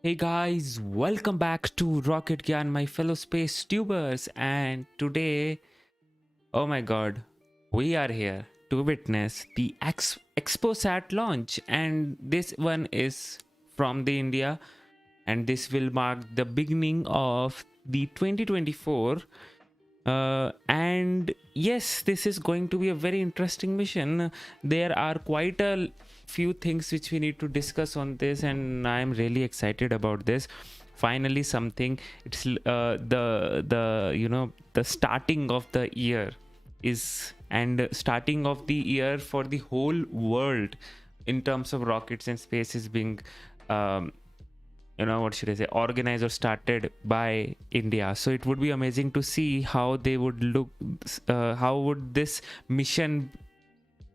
Hey guys, welcome back to Rocket Gyan, my fellow space tubers. And today, oh my god, we are here to witness the XpoSAT launch. And this one is from the India, and this will mark the beginning of the 2024. And yes, this is going to be a very interesting mission. There are quite a few things which we need to discuss on this, and I'm really excited about this. Finally, something. It's the starting of the year is, and starting of the year for the whole world in terms of rockets and space is being um, what should I say, organized or started by India. So it would be amazing to see how they would look, how would this mission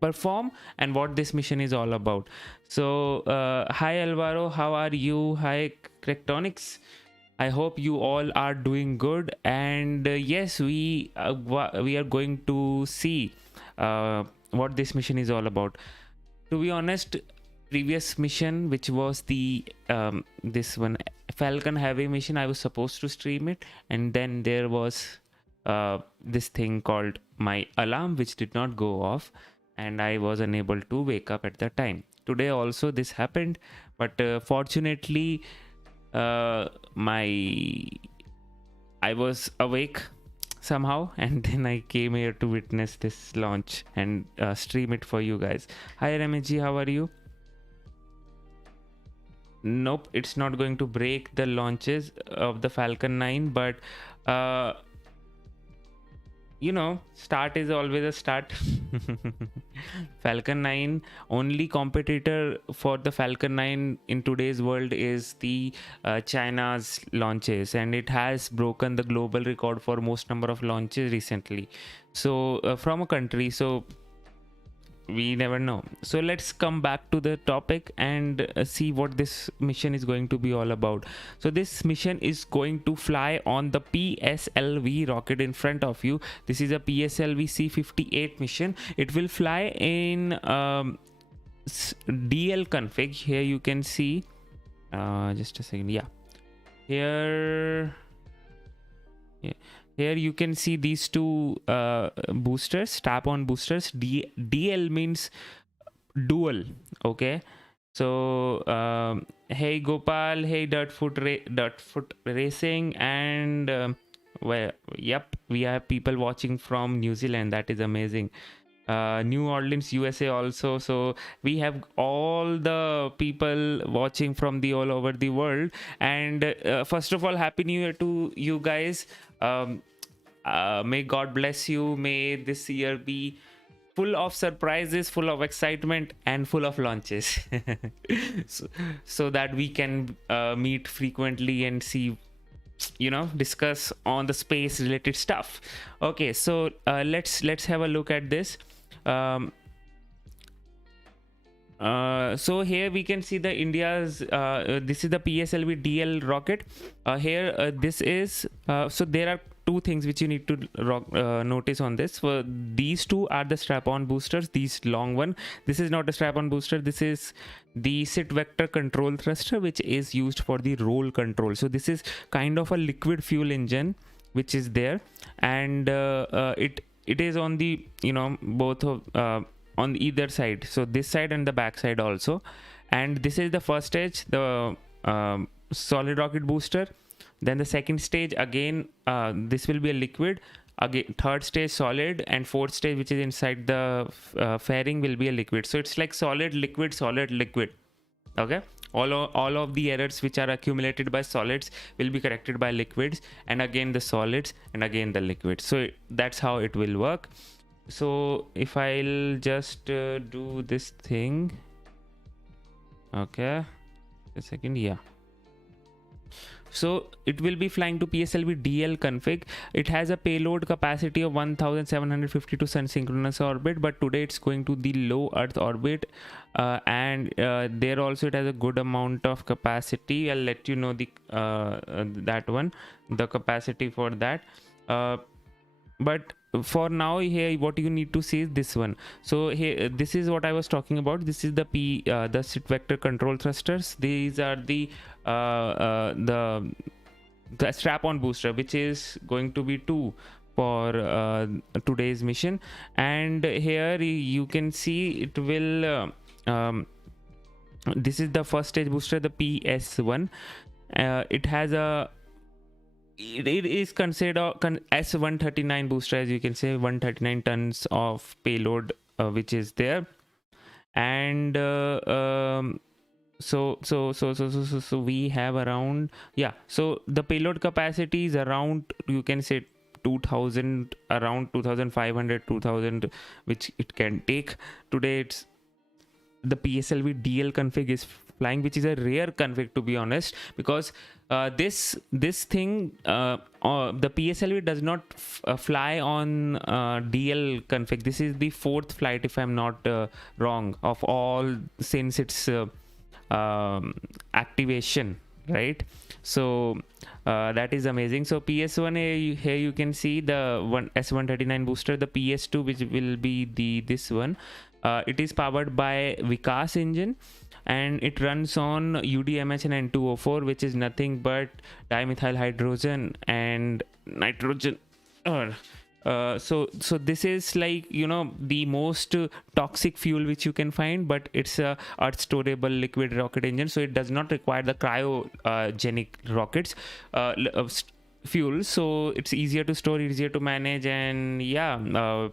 perform, and what this mission is all about. So hi Alvaro, how are you? Hi Cracktonics, I hope you all are doing good. And yes, we are going to see what this mission is all about. To be honest, previous mission, which was the this one Falcon Heavy mission, I was supposed to stream it, and then there was this thing called my alarm, which did not go off, and I was unable to wake up at the time. Today also this happened, but fortunately my I was awake somehow, and then I came here to witness this launch and stream it for you guys. Hi Rameji, how are you? Nope, it's not going to break the launches of the Falcon 9, but uh start is always a start. Falcon 9, only competitor for the Falcon 9 in today's world is the China's launches, and it has broken the global record for most number of launches recently. So from a country, so we never know. So let's come back to the topic and see what this mission is going to be all about. So this mission is going to fly on the PSLV rocket in front of you. This is a PSLV C58 mission. It will fly in DL config. Here you can see just a second. Here here you can see these two boosters, strap-on boosters. DL means dual. Okay, so hey Gopal, hey Dirtfoot Racing, and well, yep, we have people watching from New Zealand. That is amazing. New Orleans, USA also. So we have all the people watching from the all over the world. And first of all, happy new year to you guys. May God bless you. May this year be full of surprises, full of excitement, and full of launches. so that we can meet frequently and see, discuss on the space related stuff. Okay, so let's have a look at this. So here we can see the India's this is the PSLV-DL rocket. Here this is so there are two things which you need to notice on this. These two are the strap-on boosters, these long one. This is not a strap-on booster, this is the sit vector control thruster, which is used for the roll control. So this is kind of a liquid fuel engine which is there, and it is on the both of on either side, so this side and the back side also. And this is the first stage, the solid rocket booster. Then the second stage, again this will be a liquid. Again, third stage solid, and fourth stage, which is inside the fairing, will be a liquid. So it's like solid liquid, solid liquid. Okay, all of the errors which are accumulated by solids will be corrected by liquids, and again the solids, and again the liquids. So that's how it will work. So if I'll just do this thing, okay, a second. Yeah, so it will be flying to PSLV-DL config. It has a payload capacity of 1752 sun synchronous orbit, but today it's going to the low Earth orbit, and there also it has a good amount of capacity. I'll let you know the that one, the capacity for that. but for now here what you need to see is this one. So here this is what I was talking about. This is the the sit vector control thrusters. These are the strap-on booster, which is going to be 2 for today's mission. And here you can see it will this is the first stage booster, the PS1. It has a it is considered S139 booster, as you can say, 139 tons of payload which is there. And so we have around, yeah, so the payload capacity is around, you can say, 2000, around 2500, 2000, which it can take. Today it's the PSLV-DL config is flying, which is a rare config, to be honest, because this thing, the PSLV does not fly on DL config. This is the 4th flight, if I'm not wrong, of all since its activation, right? So that is amazing. So PS1, here you can see the S139 booster. The PS2, which will be this one, it is powered by Vikas engine, and it runs on UDMH and N2O4, which is nothing but dimethyl hydrogen and nitrogen. So this is like, you know, the most toxic fuel which you can find, but it's a earth storable liquid rocket engine, so it does not require the cryogenic rockets fuel, so it's easier to store, easier to manage. And yeah,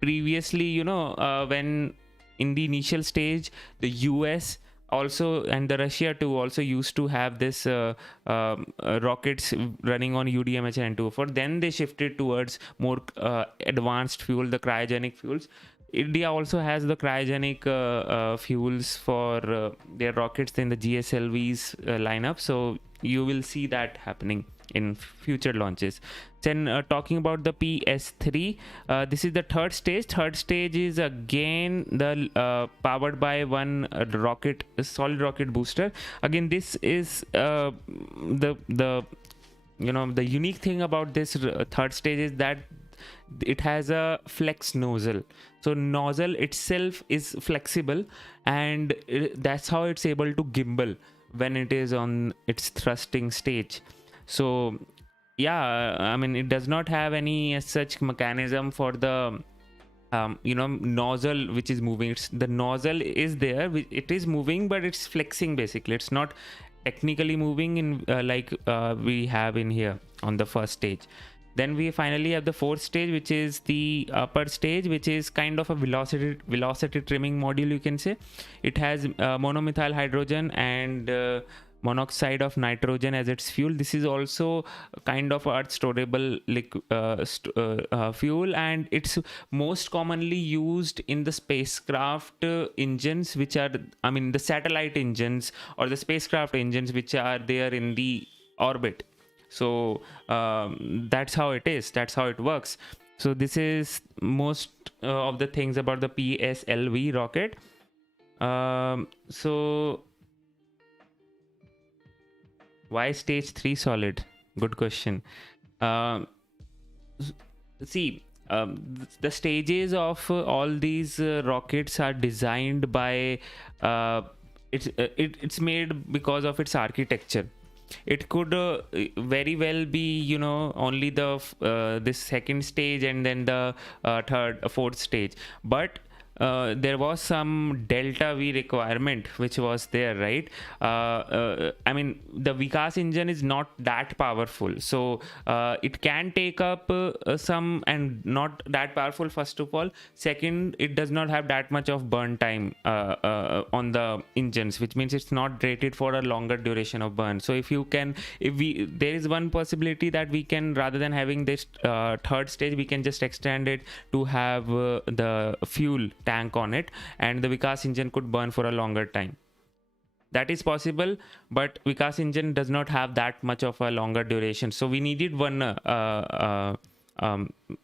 previously, you know, when in the initial stage, the US also and the Russia too also used to have this rockets running on UDMH and N2O4. Then they shifted towards more advanced fuel, the cryogenic fuels. India also has the cryogenic fuels for their rockets in the GSLV's lineup, so you will see that happening in future launches. Then talking about the PS3, this is the third stage. Third stage is again the powered by one rocket, solid rocket booster. Again, this is the you know, the unique thing about this third stage is that it has a flex nozzle. So nozzle itself is flexible, and that's how it's able to gimbal when it is on its thrusting stage. So yeah, I mean, it does not have any such mechanism for the you know, nozzle which is moving. The nozzle is there, it is moving, but it's flexing basically. It's not technically moving in like we have in here on the first stage. Then we finally have the fourth stage, which is the upper stage, which is kind of a velocity trimming module, you can say. It has monomethyl hydrogen and monoxide of nitrogen as its fuel. This is also kind of earth storable fuel, and it's most commonly used in the spacecraft engines, which are, I mean, the satellite engines or the spacecraft engines which are there in the orbit. So that's how it is, that's how it works. So this is most of the things about the PSLV rocket. So why stage 3 solid? Good question. See, the stages of all these rockets are designed by it's made because of its architecture. It could very well be, you know, only the this second stage and then the fourth stage, but there was some delta V requirement which was there, right? I mean, the Vikas engine is not that powerful, so it can take up some, and not that powerful, first of all. Second, it does not have that much of burn time on the engines, which means it's not rated for a longer duration of burn. So if you can, there is one possibility that we can, rather than having this third stage, we can just extend it to have the fuel tank on it, and the Vikas engine could burn for a longer time. That is possible, but Vikas engine does not have that much of a longer duration, so we needed one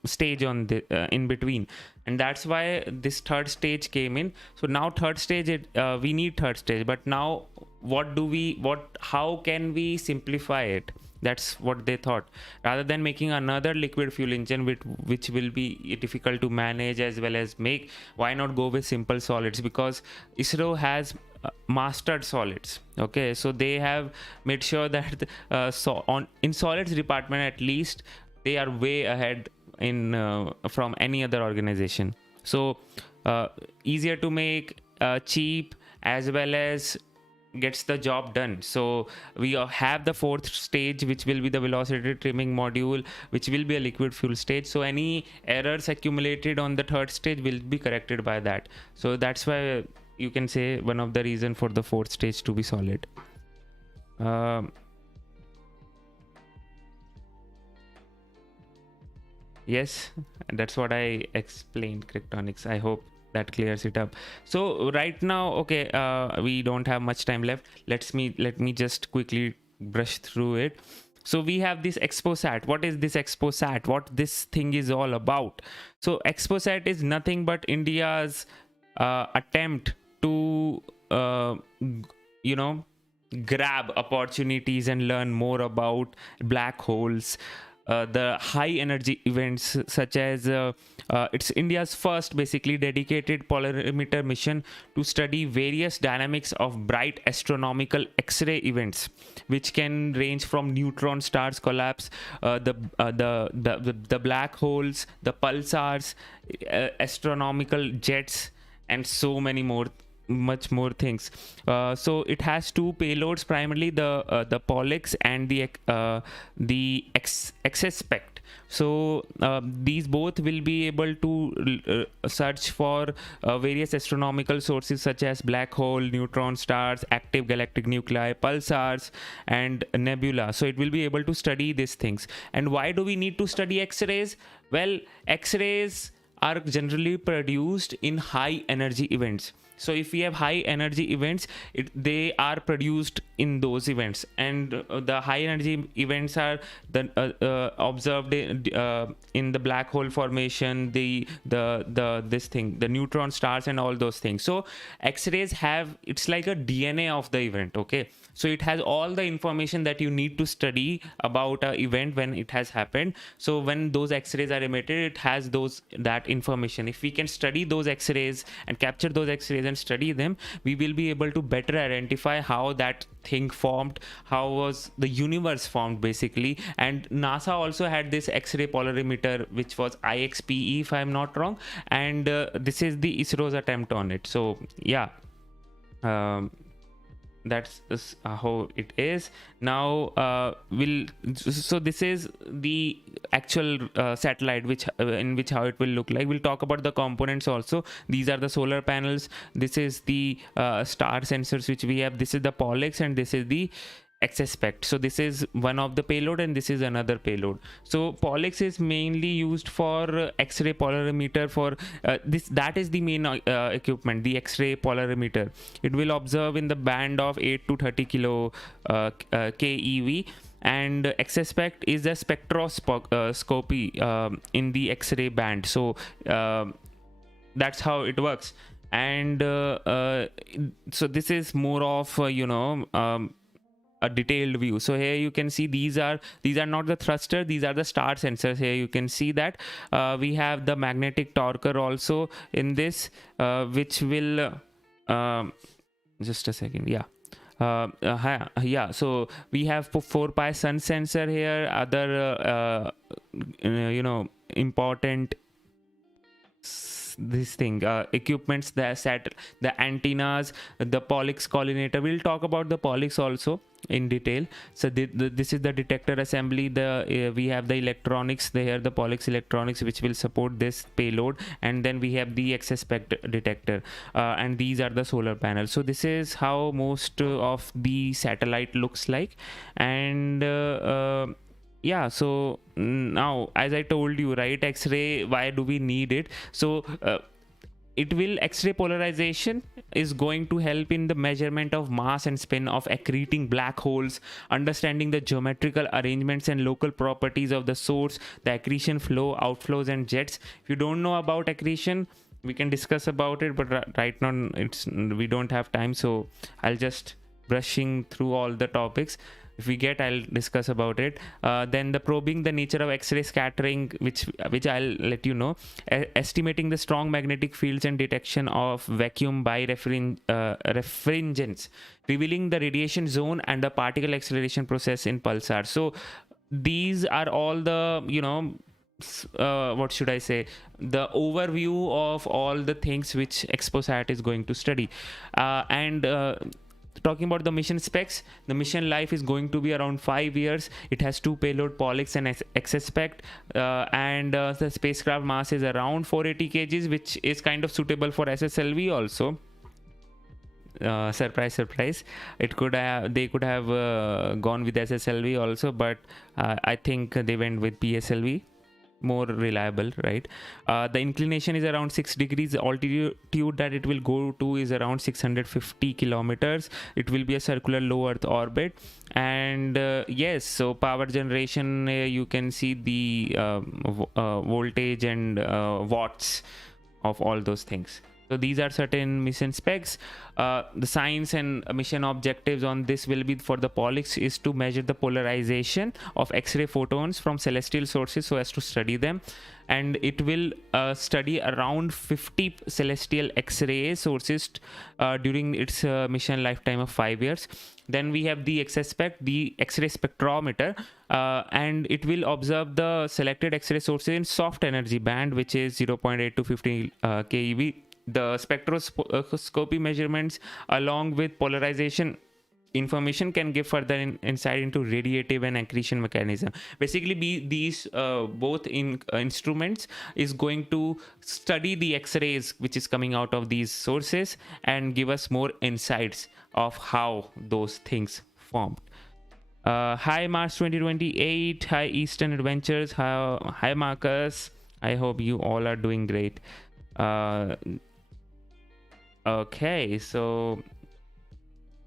stage on the in between, and that's why this third stage came in. So now third stage, we need third stage, but now how can we simplify it? That's what they thought. Rather than making another liquid fuel engine which will be difficult to manage as well as make, why not go with simple solids? Because ISRO has mastered solids. Okay, so they have made sure that in solids department at least they are way ahead in from any other organization. So easier to make, cheap, as well as gets the job done. So we have the fourth stage, which will be the velocity trimming module, which will be a liquid fuel stage. So any errors accumulated on the third stage will be corrected by that. So that's why you can say one of the reason for the fourth stage to be solid. Yes, that's what I explained, Cryptonics. I hope that clears it up. So right now, okay, we don't have much time left. Let me just quickly brush through it. So we have this XpoSAT. What is this XpoSAT? What this thing is all about? So XpoSAT is nothing but India's attempt to grab opportunities and learn more about black holes, the high energy events, such as it's India's first basically dedicated polarimeter mission to study various dynamics of bright astronomical X-ray events, which can range from neutron stars collapse, the black holes, the pulsars, astronomical jets, and so many more, much more things. So it has two payloads, primarily the POLIX and the XSPECT. So these both will be able to search for various astronomical sources such as black hole, neutron stars, active galactic nuclei, pulsars, and nebula. So it will be able to study these things. And why do we need to study X-rays? Well, X-rays are generally produced in high energy events. So if we have high energy events, they are produced in those events, and the high energy events are observed in the black hole formation, the neutron stars, and all those things. So X-rays have, it's like a DNA of the event. Okay, so it has all the information that you need to study about an event when it has happened. So when those X-rays are emitted, it has that information. If we can study those X-rays and capture those X-rays and study them, we will be able to better identify how that thing formed, how was the universe formed basically. And NASA also had this X-ray polarimeter, which was IXPE if I'm not wrong, and this is the ISRO's attempt on it. So yeah, that's how it is now. So this is the actual satellite, in which how it will look like. We'll talk about the components also. These are the solar panels, this is the star sensors which we have, this is the POLIX, and this is the XSPECT. So this is one of the payload and this is another payload. So POLIX is mainly used for X-ray polarimeter. For that is the main equipment, the X-ray polarimeter. It will observe in the band of 8 to 30 kilo keV. And XSPECT is a spectroscopy in the X-ray band. So that's how it works. And so this is more of a detailed view. So here you can see these are not the thruster, these are the star sensors. Here you can see that we have the magnetic torquer also in this, which will just a second. Yeah, so we have 4-pi sun sensor here, other important this thing, equipments, the antennas, the POLIX collinator. We'll talk about the POLIX also in detail. So this is the detector assembly. We have the electronics there, the POLIX electronics, which will support this payload, and then we have the XSPECT detector, and these are the solar panels. So this is how most of the satellite looks like. And yeah, so now, as I told you, right, X-ray, why do we need it? So X-ray polarization is going to help in the measurement of mass and spin of accreting black holes, understanding the geometrical arrangements and local properties of the source, the accretion flow, outflows, and jets. If you don't know about accretion, we can discuss about it, but right now we don't have time, so I'll just brushing through all the topics. if we get, I'll discuss about it. Then the probing the nature of X-ray scattering, which I'll let you know. Estimating the strong magnetic fields and detection of vacuum by refringence, revealing the radiation zone and the particle acceleration process in pulsar. So these are all the, you know, what should I say, the overview of all the things which XpoSAT is going to study. Talking about the mission specs, the mission life is going to be around 5 years. It has 2 payload, POLIX and XSPECT, and the spacecraft mass is around 480 kgs, which is kind of suitable for SSLV also. Surprise, surprise. They could have gone with SSLV also, but I think they went with PSLV, more reliable, right? The inclination is around 6 degrees. The altitude that it will go to is around 650 kilometers. It will be a circular low earth orbit. And yes, so power generation, you can see the voltage and watts of all those things. So these are certain mission specs. The science and mission objectives on this will be, for the POLIX, is to measure the polarization of X-ray photons from celestial sources so as to study them. And it will study around 50 celestial X-ray sources during its mission lifetime of 5 years. Then we have the XSPECT, the X-ray spectrometer, and it will observe the selected X-ray sources in soft energy band, which is 0.8 to 50 keV. The spectroscopy measurements along with polarization information can give further insight into radiative and accretion mechanism. Basically, these both instruments is going to study the X-rays which is coming out of these sources and give us more insights of how those things formed. Hi Mars 2028, hi Eastern Adventures, hi Marcus. I hope you all are doing great. Okay, so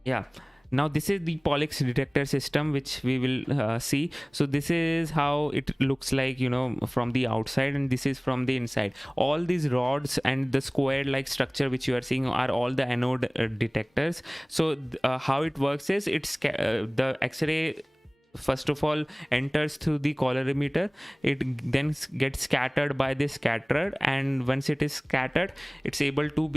yeah, now this is the POLIX detector system which we will see. So this is how it looks like, you know, from the outside, and this is from the inside. All these rods and the square like structure which you are seeing are all the anode detectors. So how it works is, it's the X-ray first of all enters through the colorimeter. It then gets scattered by the scatterer, and once it is scattered, it's able to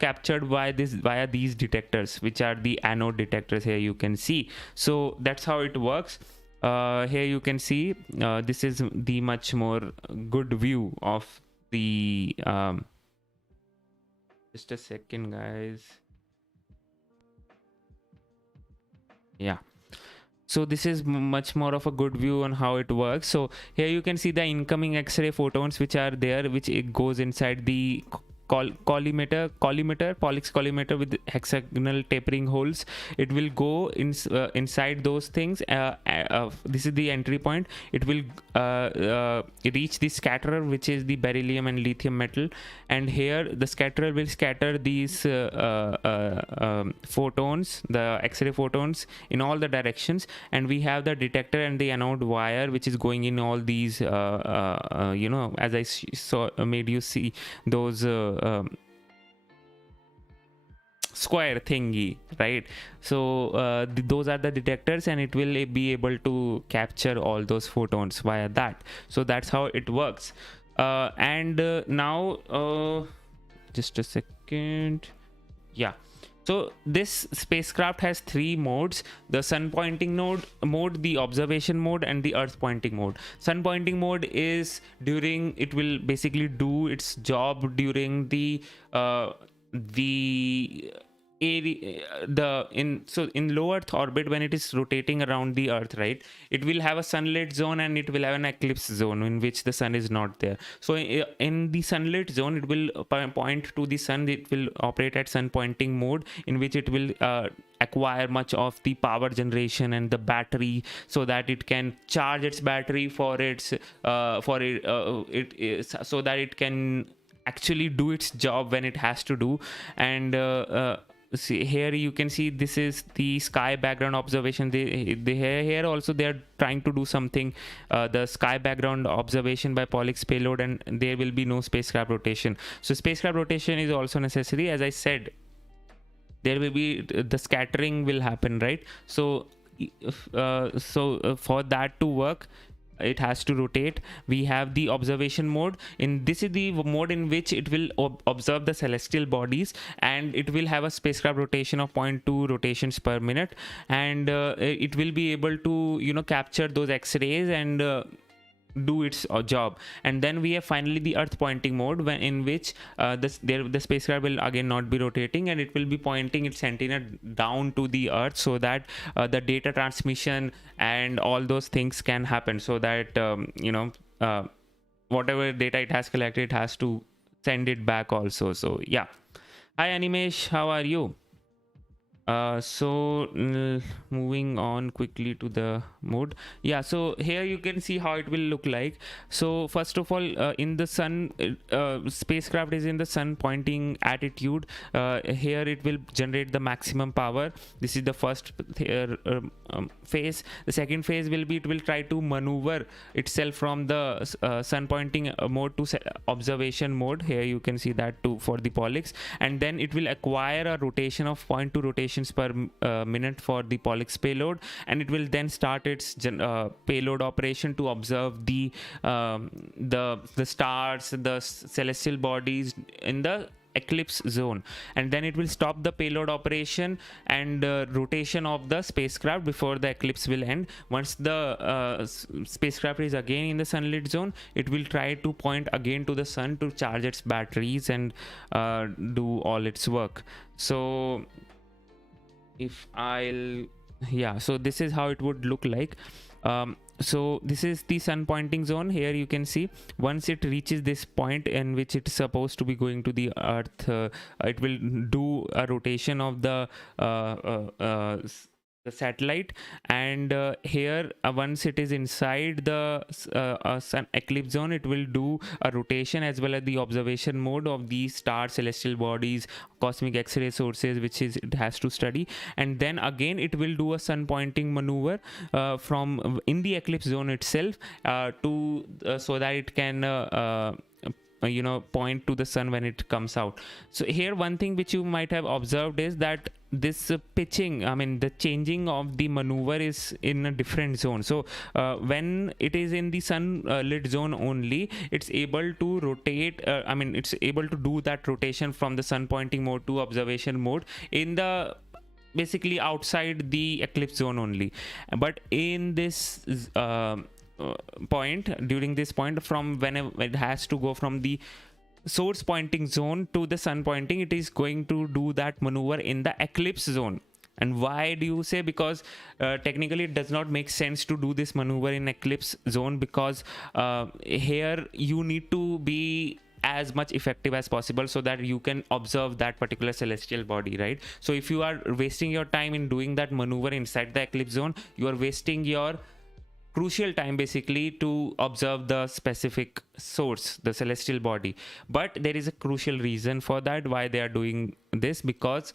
captured by via these detectors, which are the anode detectors. Here you can see. So that's how it works. Here you can see this is the much more good view of the just a second guys. Yeah, so this is much more of a good view on how it works. So here you can see the incoming X-ray photons which are there, which it goes inside the POLIX collimator with hexagonal tapering holes. It will go inside those things. This is the entry point. It will reach the scatterer, which is the beryllium and lithium metal, and here the scatterer will scatter these photons, the X-ray photons, in all the directions. And we have the detector and the anode wire which is going in all these you know, as I made you see those square thingy, right? So those are the detectors, and it will be able to capture all those photons via that. So that's how it works. Now just a second. Yeah, so this spacecraft has 3 modes: the sun pointing mode, the observation mode, and the earth pointing mode. Sun pointing mode is during, it will basically do its job during the in low earth orbit, when it is rotating around the earth, right, it will have a sunlit zone and it will have an eclipse zone in which the sun is not there. So in the sunlit zone, it will point to the sun. It will operate at sun pointing mode, in which it will acquire much of the power generation and the battery, so that it can charge its battery so that it can actually do its job when it has to do. And see, here you can see this is the sky background observation. Here also they are trying to do something, the sky background observation by POLIX payload, and there will be no spacecraft rotation. So spacecraft rotation is also necessary. As I said, there will be the scattering will happen, right? So for that to work, it has to rotate. We have the observation mode. In this is the mode in which it will observe the celestial bodies, and it will have a spacecraft rotation of 0.2 rotations per minute, and it will be able to, you know, capture those X-rays and do its job. And then we have finally the earth pointing mode, when in which the spacecraft will again not be rotating, and it will be pointing its antenna down to the earth, so that the data transmission and all those things can happen, so that whatever data it has collected, it has to send it back also. So yeah. Hi Animesh, how are you? Moving on quickly to the mode. Yeah, so here you can see how it will look like. So first of all, in the sun, spacecraft is in the sun pointing attitude. Here it will generate the maximum power. This is the first phase. The second phase will be, it will try to maneuver itself from the sun pointing mode to observation mode. Here you can see that too for the POLIX, and then it will acquire a rotation of 0.2 rotations per minute for the POLIX payload, and it will then start its payload operation to observe the stars, the celestial bodies in the eclipse zone, and then it will stop the payload operation and rotation of the spacecraft before the eclipse will end. Once the spacecraft is again in the sunlit zone, it will try to point again to the sun to charge its batteries and do all its work. So if so this is how it would look like. So this is the sun pointing zone. Here you can see, once it reaches this point in which it's supposed to be going to the earth, it will do a rotation of the satellite, and here once it is inside the sun eclipse zone, it will do a rotation as well as the observation mode of these star, celestial bodies, cosmic X-ray sources, which is it has to study. And then again it will do a sun pointing maneuver from in the eclipse zone itself to so that it can point to the sun when it comes out. So here one thing which you might have observed is that this pitching, I mean the changing of the maneuver is in a different zone. So when it is in the sun lit zone only, it's able to rotate, it's able to do that rotation from the sun pointing mode to observation mode in the basically outside the eclipse zone only. But in this during this point, from whenever it has to go from the source pointing zone to the sun pointing, it is going to do that maneuver in the eclipse zone. And why do you say? Because technically it does not make sense to do this maneuver in eclipse zone, because here you need to be as much effective as possible so that you can observe that particular celestial body, right? So if you are wasting your time in doing that maneuver inside the eclipse zone, you are wasting your crucial time basically to observe the specific source, the celestial body. But there is a crucial reason for that, why they are doing this, because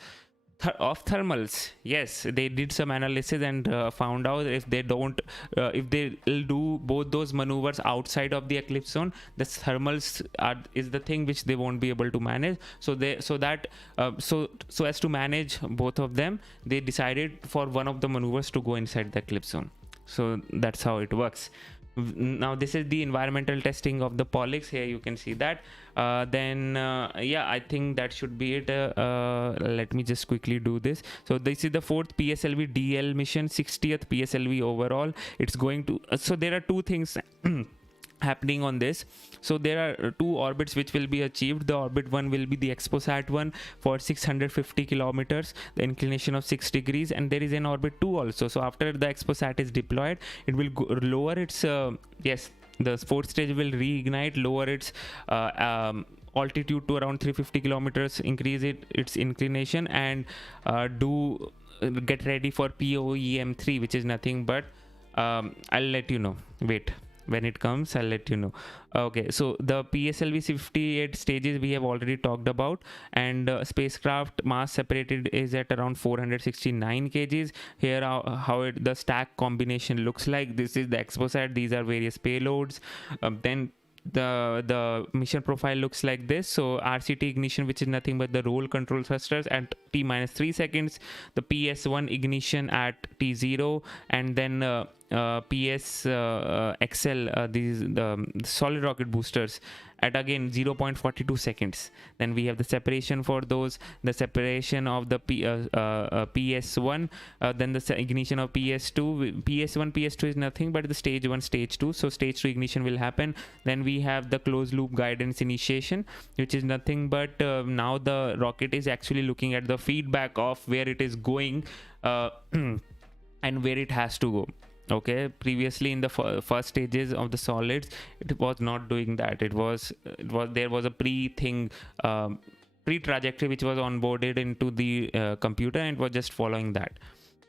of thermals. Yes, they did some analysis and found out if they don't if they will do both those maneuvers outside of the eclipse zone, the thermals is the thing which they won't be able to manage. So as to manage both of them, they decided for one of the maneuvers to go inside the eclipse zone. So that's how it works. Now this is the environmental testing of the POLIX. Here you can see that. Yeah, I think that should be it. Let me just quickly do this. So this is the 4th PSLV-DL mission, 60th PSLV overall. It's going to so there are two things happening on this. So there are two orbits which will be achieved. The orbit one will be the XpoSAT one for 650 kilometers, the inclination of 6 degrees, and there is an orbit 2 also. So after the XpoSAT is deployed, it will lower its the fourth stage will reignite, lower its altitude to around 350 kilometers, increase its inclination, and get ready for POEM3, which is nothing but I'll let you know. Wait, when it comes I'll let you know. Okay, so the PSLV 58 stages we have already talked about, and spacecraft mass separated is at around 469 kgs. Here how the stack combination looks like. This is the XpoSAT, these are various payloads. Then the mission profile looks like this. So RCT ignition, which is nothing but the roll control thrusters at t minus 3 seconds, the PS1 ignition at t0, and then PS XL, these the solid rocket boosters at again 0.42 seconds. Then we have the separation for those, the separation of the PS1, then the ignition of PS2. PS1 PS2 is nothing but the stage 1 stage 2, so stage 2 ignition will happen. Then we have the closed loop guidance initiation, which is nothing but now the rocket is actually looking at the feedback of where it is going and where it has to go. Okay, previously in the first stages of the solids, it was not doing that. It was there was a pre trajectory which was onboarded into the computer, and it was just following that.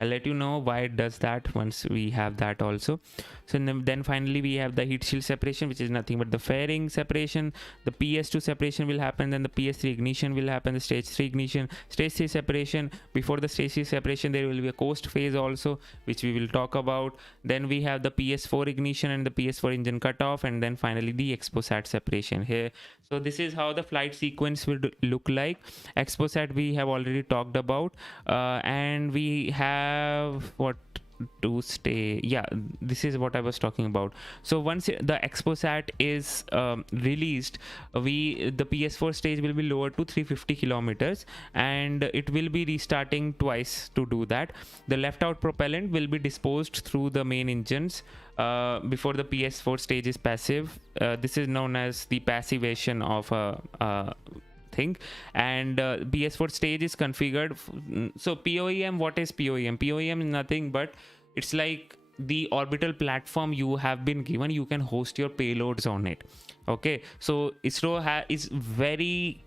I'll let you know why it does that once we have that also. So then finally we have the heat shield separation, which is nothing but the fairing separation. The PS2 separation will happen, then the PS3 ignition will happen, the stage 3 ignition, stage 3 separation. Before the stage 3 separation, there will be a coast phase also, which we will talk about. Then we have the PS4 ignition and the PS4 engine cutoff, and then finally the XpoSAT separation here. So this is how the flight sequence will look like. XpoSAT we have already talked about, and we have what to stay. Yeah, this is what I was talking about. So once the XpoSAT is released, the PS4 stage will be lowered to 350 kilometers, and it will be restarting twice to do that. The left out propellant will be disposed through the main engines before the PS4 stage is passive. This is known as the passivation of a thing, and PS4 stage is configured. So POEM, what is POEM? POEM is nothing but it's like the orbital platform you have been given. You can host your payloads on it. Okay, so ISRO is very,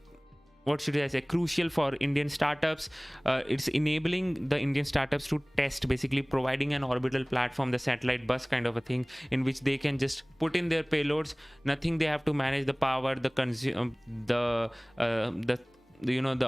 what should I say, crucial for Indian startups. It's enabling the Indian startups to test, basically providing an orbital platform, the satellite bus kind of a thing, in which they can just put in their payloads. Nothing they have to manage the power, the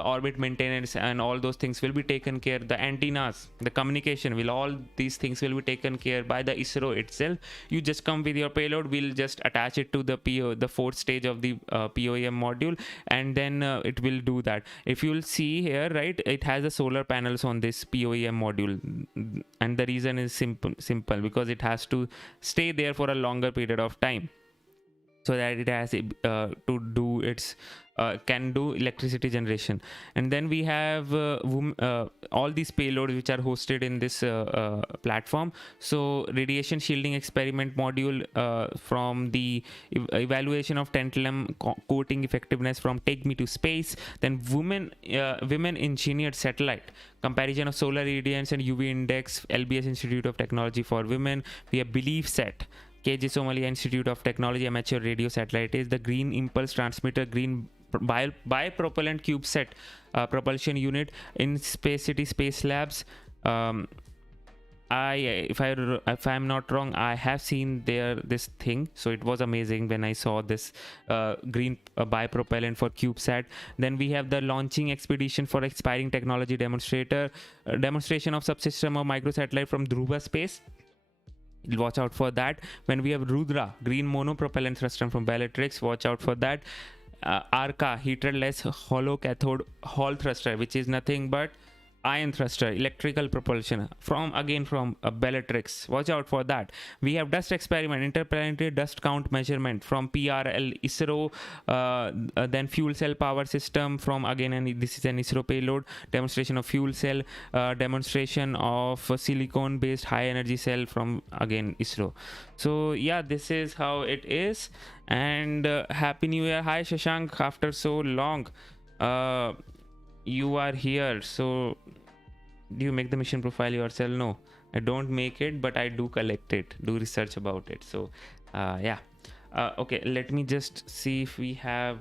orbit maintenance, and all those things will be taken care. The antennas, the communication, all these things will be taken care by the ISRO itself. You just come with your payload, we'll just attach it to the fourth stage of the POEM module, and then it will do that. If you'll see here, right, it has the solar panels on this POEM module, and the reason is simple because it has to stay there for a longer period of time, so that it has to do its can do electricity generation. And then we have all these payloads which are hosted in this platform. So radiation shielding experiment module from the evaluation of tantalum coating effectiveness from Take Me to Space. Then women engineered satellite, comparison of solar radiance and UV index, LBS Institute of Technology for Women. We have BeliefSat, KJ Somalia Institute of Technology amateur radio satellite is the green impulse transmitter, green bipropellant CubeSat propulsion unit in Space City Space Labs. If I'm not wrong, I have seen this thing, so it was amazing when I saw this green bipropellant for CubeSat. Then we have the launching expedition for expiring technology demonstration of subsystem of microsatellite from Dhruva Space. Watch out for that. When we have Rudra, green monopropellant thruster from Bellatrix, watch out for that. Arca, heaterless hollow cathode hall thruster, which is nothing but ion thruster, electrical propulsion from Bellatrix. Watch out for that. We have dust experiment, interplanetary dust count measurement from PRL ISRO. Then fuel cell power system from and this is an ISRO payload. Demonstration of fuel cell, demonstration of silicon based high energy cell from ISRO. So yeah, this is how it is. And happy new year. Hi Shashank, after so long you are here. So do you make the mission profile yourself? No, I don't make it, but I do collect it, do research about it. So yeah, okay, let me just see if we have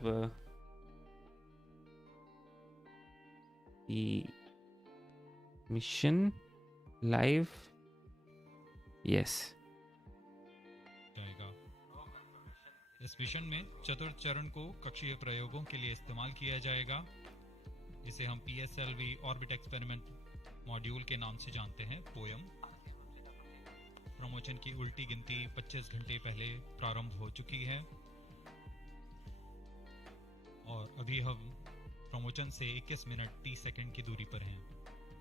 the mission live. Yes. इस mission में चतुर्थ चरण को कक्षीय प्रयोगों के लिए इस्तेमाल किया जाएगा, जिसे हम PSLV ऑर्बिट एक्सपेरिमेंट मॉड्यूल के नाम से जानते हैं, पोयम। प्रमोशन की उल्टी गिनती 25 घंटे पहले प्रारंभ हो चुकी है। और अभी हम प्रमोशन से 21 मिनट 30 सेकंड की दूरी पर हैं।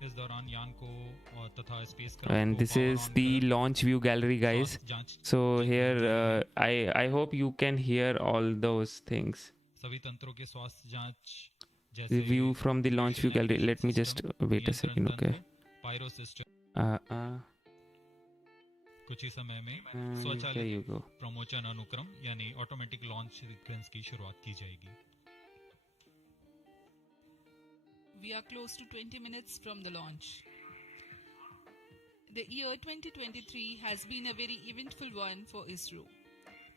इस दौरान यान को और तथा स्पेसक्राफ्ट And को this power is on the कर launch view gallery, guys. स्वास्थ्य जांच So चल here रही है। I hope you can hear all those things. सभी तंत्रों के स्वास्थ्य जांच The जैसे view from the launch view gallery. navigation Let me just system, wait a नियंत्रण second, okay? तंत्र, पायरो सिस्टम Uh, कुछ ही समय में there स्वचालित you go. प्रमोशन अनुक्रम यानी ऑटोमेटिक लॉन्च सीक्वेंस की शुरुआत की जाएगी। We are close to 20 minutes from the launch. The year 2023 has been a very eventful one for ISRO.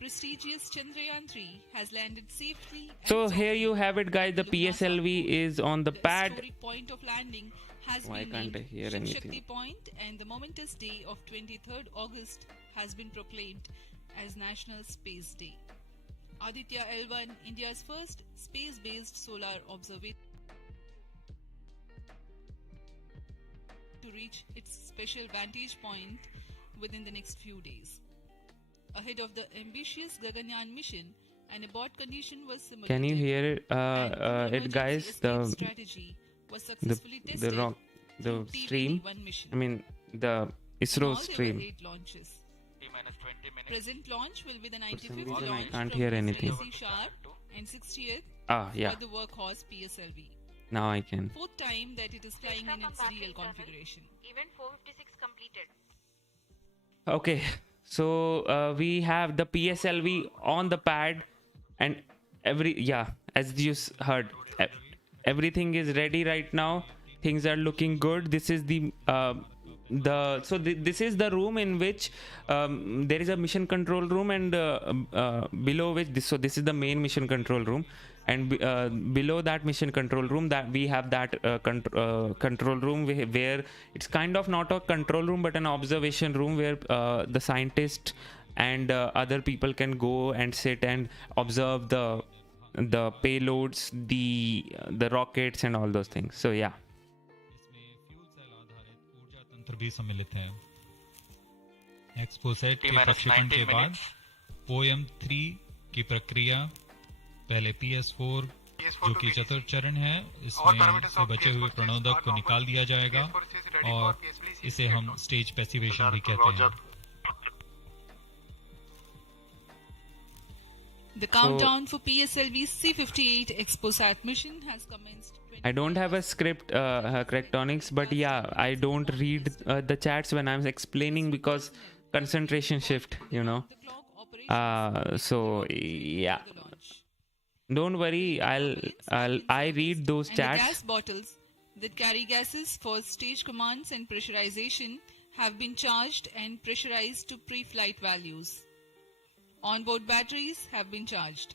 Prestigious Chandrayaan-3 has landed safely. and So here softly you have it, guys. The on Lunar South PSLV Pole. is on the The pad. historic point of landing has Why been can't I named hear Shiv anything? Shakti Point, and the momentous day of 23rd August has been proclaimed as National Space Day. Aditya L1, India's first space-based solar observatory, to reach its special vantage point within the next few days. Ahead of the ambitious Gaganyaan mission, an abort condition was simulated. Can you hear it, and it, guys? emergency escape strategy was successfully The tested rock, the through stream. TPD-1 mission. I mean the ISRO In all, there stream. were 8 launches. T-20 minutes Present launch will be the For some 95th reason I launch can't from hear anything. PSLV Sharp and 60th Ah, yeah. for the workhorse PSLV. Now I can. Fourth time that it is flying in its DL configuration. Event 456 completed. Okay, so we have the PSLV on the pad, and as you heard, everything is ready right now. Things are looking good. This is this is the room in which there is a mission control room, and below which this is the main mission control room, and below that mission control room that we have that control room where it's kind of not a control room but an observation room where the scientists and other people can go and sit and observe the payloads, the rockets and all those things. So yeah. इसमें fuel cell आधारित ऊर्जा तंत्र भी सम्मिलित है। XPoSat के प्रक्षेपण के बाद OM3 की प्रक्रिया पहले PS4 जो कि चतुर्थ चरण है, इसमें से बचे हुए प्रणोदक को निकाल दिया जाएगा और इसे हम स्टेज पैसिवेशन भी कहते हैं। The countdown for PSLV C58 XpoSAT mission has commenced. I don't have a script, Correctonics, but yeah, I don't read the chats when I'm explaining because concentration shift, you know. The clock operations So yeah, the launch. don't worry. I read those And the chats. gas bottles that carry gases for stage commands and pressurization have been charged and pressurized to pre-flight values. Onboard batteries have been charged.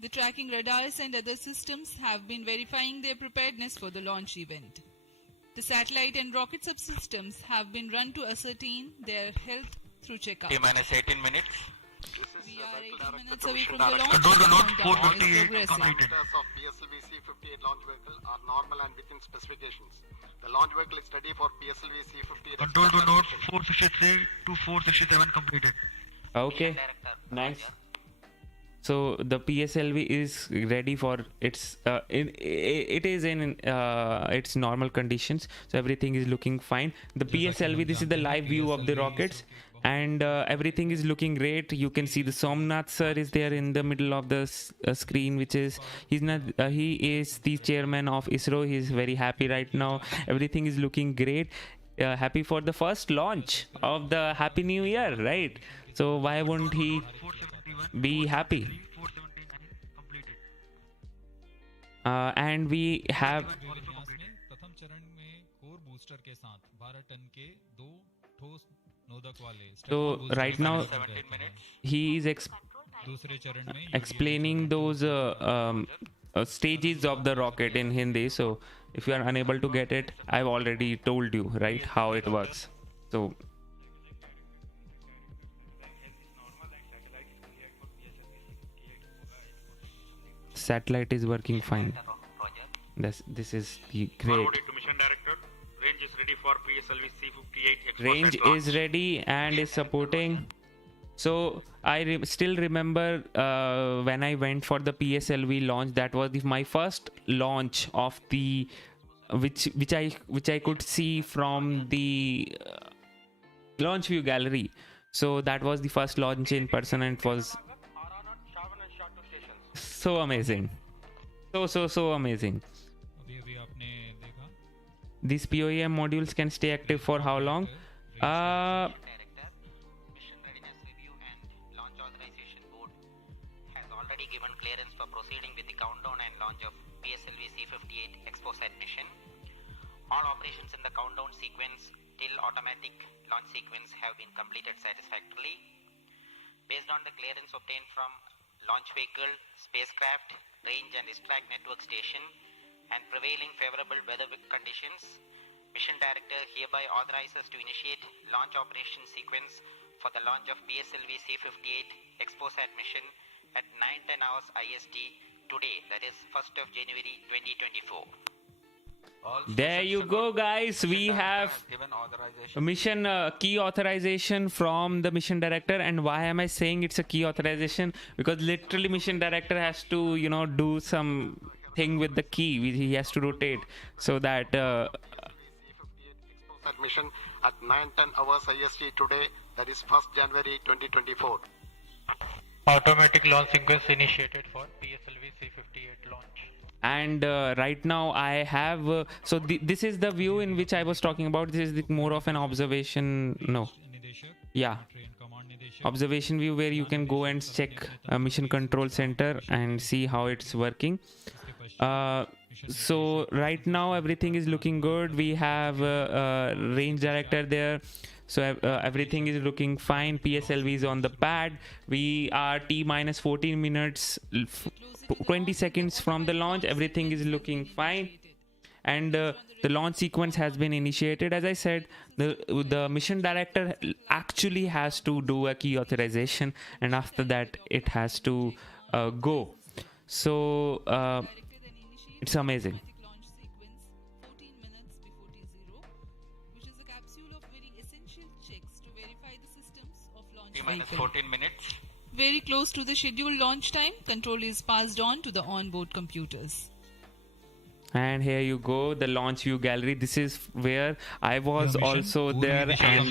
The tracking radars and other systems have been verifying their preparedness for the launch event. The satellite and rocket subsystems have been run to ascertain their health through checkup. T-18 minutes. We are 18 minutes away from the launch. Control the node Countdown is 458 progressing. completed. Of PSLV C58 launch vehicle are normal and within specifications. The launch vehicle is ready for PSLV C58. Control the node 463 to 467 completed. Okay, nice. So the PSLV is ready for its it is in its normal conditions, so everything is looking fine. The PSLV, this is the live view of the rockets, and everything is looking great. You can see the Somnath sir is there in the middle of the screen, which is he is the chairman of ISRO. He is very happy right now. Everything is looking great. Happy for the first launch of the Happy New Year, right? So why wouldn't he 471 be happy? 479 completed. And we have विन्यास में प्रथम चरण में core booster के साथ 12 ton के 2 ठोस नोदक वाले So, right now, 17 minutes. he is दूसरे चरण में explaining those stages of the rocket in Hindi. So if you are unable to get it, I've already told you, right, how it works. So satellite is working fine. This is the great. Forwarded to mission director. Range is ready for PSLV C58 XpoSAT Range launch. is ready and is supporting. So I still remember when I went for the PSLV launch. That was my first launch of the which I could see from the launch view gallery. So that was the first launch in person, and it was so amazing, so amazing. अभी अभी आपने देखा These POEM modules can stay active for how long? Uh, Director, Mission Readiness Review and Launch Authorization Board has already given clearance for proceeding with the countdown and launch of PSLV-C58 XpoSAT mission. All operations in the countdown sequence till automatic launch sequence have been completed satisfactorily. Based on the clearance obtained from launch vehicle, spacecraft, range and distract network station and prevailing favorable weather conditions, Mission Director hereby authorizes to initiate launch operation sequence for the launch of PSLV-C58 XpoSAT mission at 9:10 hours IST today, that is 1st of January 2024. there you go, guys. We have a mission key authorization from the mission director. And why am I saying it's a key authorization? Because literally mission director has to, you know, do some thing with the key. He has to rotate so that XpoSAT mission at 9:10 hours IST today, that is 1st January 2024. Automatic launch sequence initiated for PSLV C58 launch. and right now I have this is the view in which I was talking about. This is more of an observation, निदेशक yeah, train command निदेशक observation view where you can go and check a mission control center and see how it's working. So right now everything is looking good. We have a range director there, so everything is looking fine. PSLV is on the pad. We are T minus 14 minutes 20 seconds from the launch. Everything is looking fine, and the launch sequence has been initiated. As I said, the mission director actually has to do a key authorization, and after that it has to go. So it's amazing. Launch sequence 14 minutes before T0, which is a capsule of very essential checks to verify the systems of launch vehicle. 14 minutes. Very close to the scheduled launch time, control is passed on to the onboard computers. And here you go, the launch view gallery. This is where I was also there and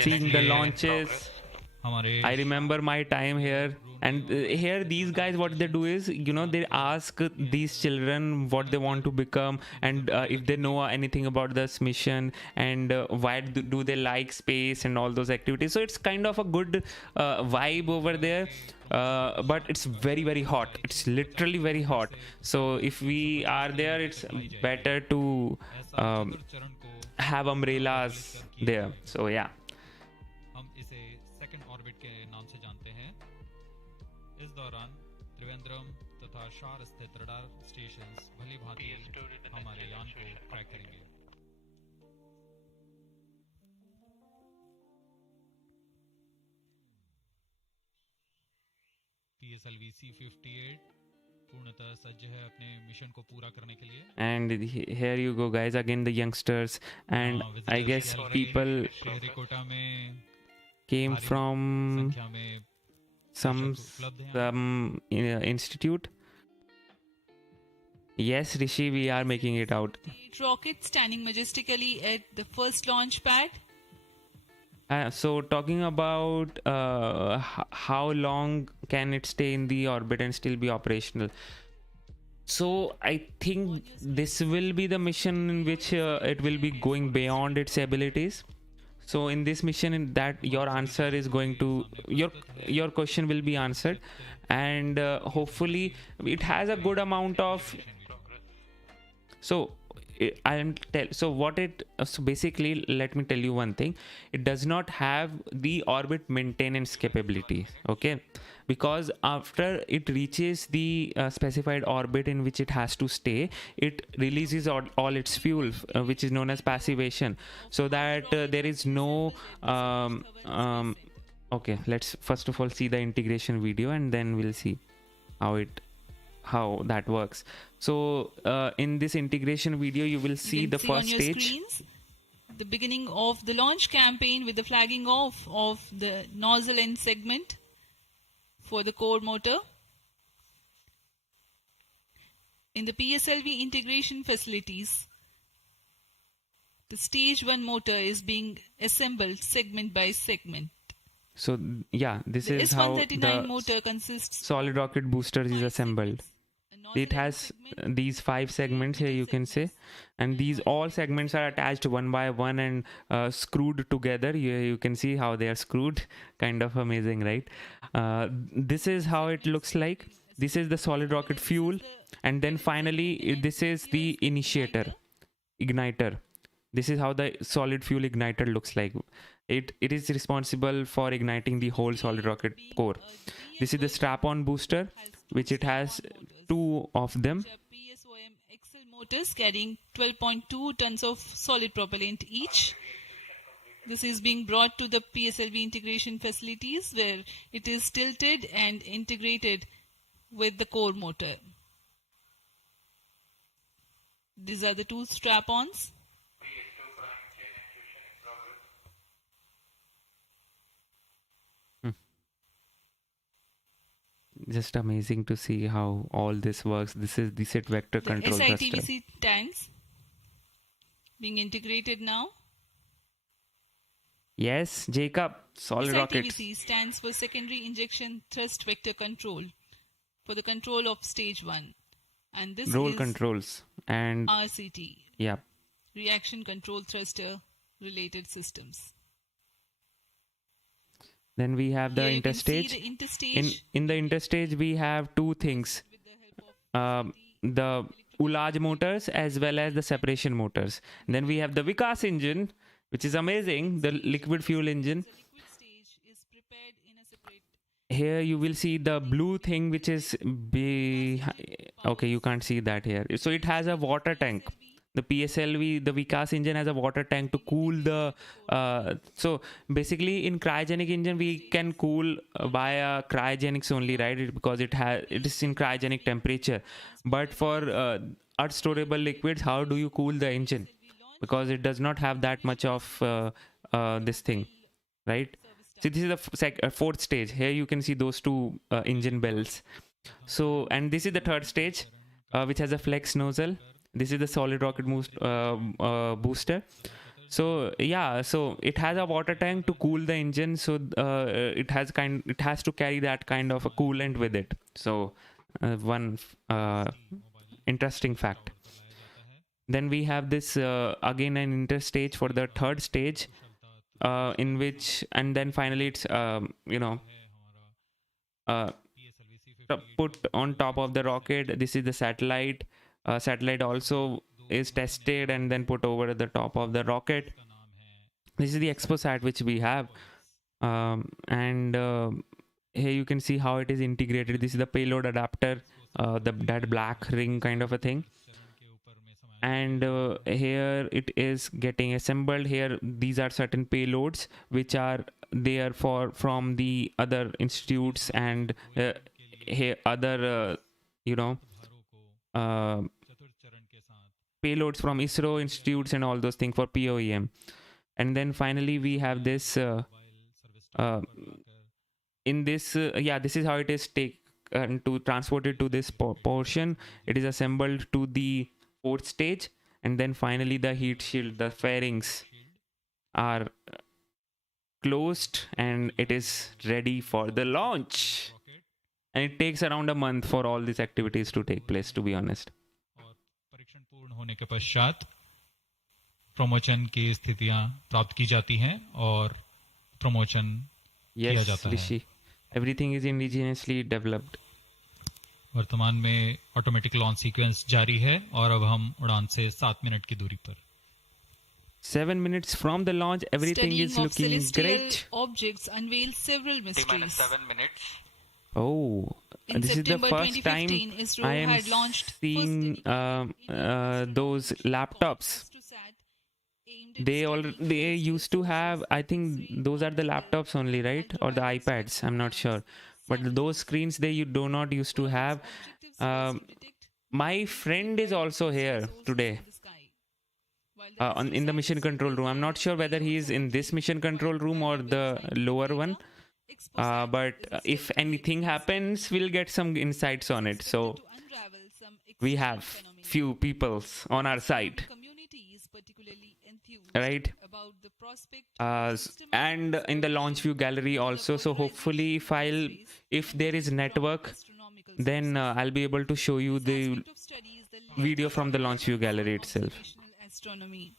seeing the launches. हमारे I remember my time here. And here these guys, what they do is, you know, they ask these children what they want to become, and if they know anything about this mission, and why do they like space and all those activities. So it's kind of a good vibe over there. But it's very, very hot. It's literally very hot. So if we are there, it's better to चरण को have umbrellas there. So yeah. हम इसे second orbit के नाम से जानते हैं। इस दौरान त्रिवेंद्रम तथा शार स्थित रडार स्टेशंस भली भांति हमारे यान को ट्रैक करेंगे। PSLV C58 पूर्णतः सज्ज है अपने मिशन को पूरा करने के लिए। And here you go, guys. Again, the youngsters, and I guess people Sriharikota में came from संख्या में some institute. Yes, Rishi, we are making it out. Rocket standing majestically at the first launch pad. So talking about how long can it stay in the orbit and still be operational. So I think this will be the mission in which it will be going beyond its abilities. So in this mission, in that your answer is going to your question will be answered, and hopefully it has a good amount of. So so basically, let me tell you one thing. It does not have the orbit maintenance capability, okay? Because after it reaches the specified orbit in which it has to stay, it releases all its fuel, which is known as passivation, so that there is no okay, let's first of all see the integration video, and then we'll see how that works. So in this integration video, you will see the can first see on your stage. screens the beginning of the launch campaign with the flagging off of the nozzle end segment for the core motor. In the PSLV integration facilities, the stage 1 motor is being assembled segment by segment. So yeah, this The is how S139 the motor consists solid rocket booster is 5 assembled. segments. A nozzle It end has segment, these 5 segments here, you can say, and these all segments are attached one by one and screwed together. You can see how they are screwed. Kind of amazing, right? This is how it looks like. This is the solid rocket fuel, and then finally this is the initiator, igniter. This is how the solid fuel igniter looks like. It is responsible for igniting the whole solid rocket core. This is the strap-on booster, which it has 2 of them. PSOM XL motors carrying 12.2 tons of solid propellant each. This is being brought to the PSLV integration facilities where it is tilted and integrated with the core motor. These are the 2 strap-ons. Just amazing to see how all this works. This is the SIT vector The control thruster. SITVC tanks being integrated now. Yes, Jacob, solid rockets. SITVC stands for Secondary Injection Thrust Vector Control for the control of stage 1. And this Roll is controls and RCT, yeah. Reaction Control Thruster Related Systems. Then we have the Here you can see interstage. the interstage In the interstage we have 2 things. with the help of The ullage motors as well as the separation motors. Then we have the Vikas engine, which is amazing, the liquid fuel engine. the liquid stage is prepared in a separate. Here you will see the blue thing, which is okay, you can't see that here. So it has a water tank. The PSLV, the Vikas engine has a water tank to cool the so basically in cryogenic engine we can cool via cryogenics only, right? Because it is in cryogenic temperature. But for earth storable liquids, how do you cool the engine? Because it does not have that much of this thing, right? So this is the 4th stage. Here you can see those 2 engine bells. So, and this is the 3rd stage, which has a flex nozzle. This is the solid rocket booster. So yeah, so it has a water tank to cool the engine. So it has to carry that kind of a coolant with it. So one interesting fact. Then we have this again an interstage for the 3rd stage, in which, and then finally it's put on top of the rocket. This is the satellite. Satellite also is tested and then put over the top of the rocket. This is the XpoSAT which we have, and here you can see how it is integrated. This is the payload adapter, that black ring kind of a thing. And here it is getting assembled. Here these are certain payloads which are there from the other institutes and here other payloads from ISRO institutes and all those things for POEM. And then finally we have this in this this is how it is taken to transported to this portion. It is assembled to the 4th stage, and then finally the heat shield, the fairings are closed and it is ready for the launch. And it takes around a month for all these activities to take place, to be honest. और परीक्षण पूर्ण होने के पश्चात promotion की स्थितियां प्राप्त की जाती हैं और प्रमोशन किया जाता है। Rishi, everything is indigenously developed. वर्तमान में ऑटोमेटिक लॉन्च सीक्वेंस जारी है और अब हम उड़ान से 7 मिनट की दूरी पर 7 minutes from the launch, everything Studying is of looking celestial great. objects unveils several mysteries. 7 minutes. Oh, In this is the September first time 2015, ISRO I am had launched seeing those laptops. They used to have, I think those are the laptops only, right? Or the iPads, I'm not sure. But those screens you do not used to have. My friend is also here today. in the mission control room. I'm not sure whether he is in this mission control room or the lower one. But if anything happens, we'll get some insights on it. So we have few people on our side, right? And in the launch view gallery also. So hopefully, if there is network, then I'll be able to show you the video from the launch view gallery itself. Astronomy.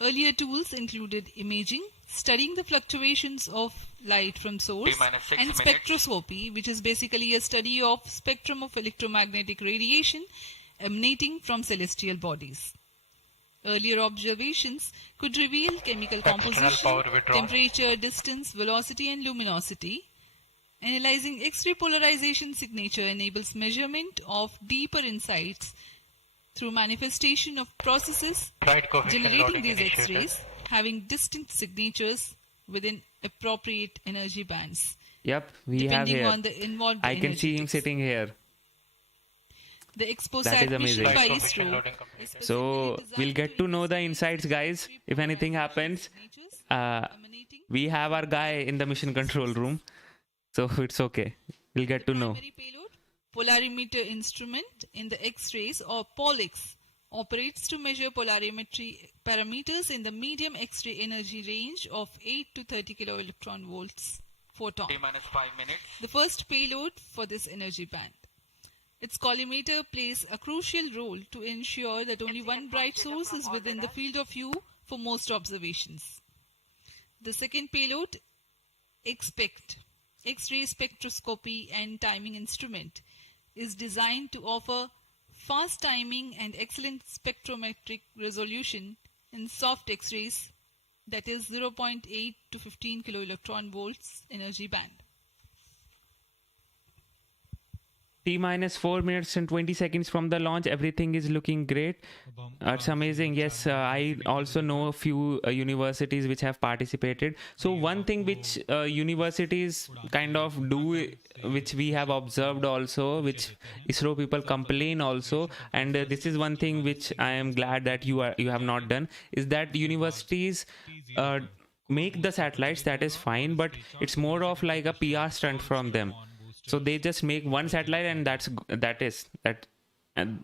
Earlier tools included imaging, studying the fluctuations of light from source, and spectroscopy, which is basically a study of spectrum of electromagnetic radiation emanating from celestial bodies. Earlier observations could reveal chemical composition, temperature, distance, velocity, and luminosity. Analyzing X-ray polarization signature enables measurement of deeper insights through manifestation of processes generating these X-rays having distinct signatures within appropriate energy bands. Yep, we have here. On the involved I can see him sitting here. The XpoSAT mission by ISRO. So we'll get to know the insights, guys. If anything happens, we have our guy in the mission control room, so it's okay. We'll get to know. Polarimeter Instrument in the X-rays, or POLIX, operates to measure polarimetry parameters in the medium X-ray energy range of 8 to 30 kiloelectron volts photon. The first payload for this energy band. Its collimator plays a crucial role to ensure that only one bright source is within the field of view for most observations. The second payload, XSPECT, X-ray Spectroscopy and Timing Instrument, is designed to offer fast timing and excellent spectrometric resolution in soft X-rays, that is 0.8 to 15 kiloelectron volts energy band. T-minus 4 minutes and 20 seconds from the launch. Everything is looking great. It's amazing. Yes, I also know a few universities which have participated. So one thing which universities kind of do, which we have observed also, which ISRO people complain also, and this is one thing which I am glad that you have not done, is that universities make the satellites, that is fine, but it's more of like a PR stunt from them. So they just make one satellite and that is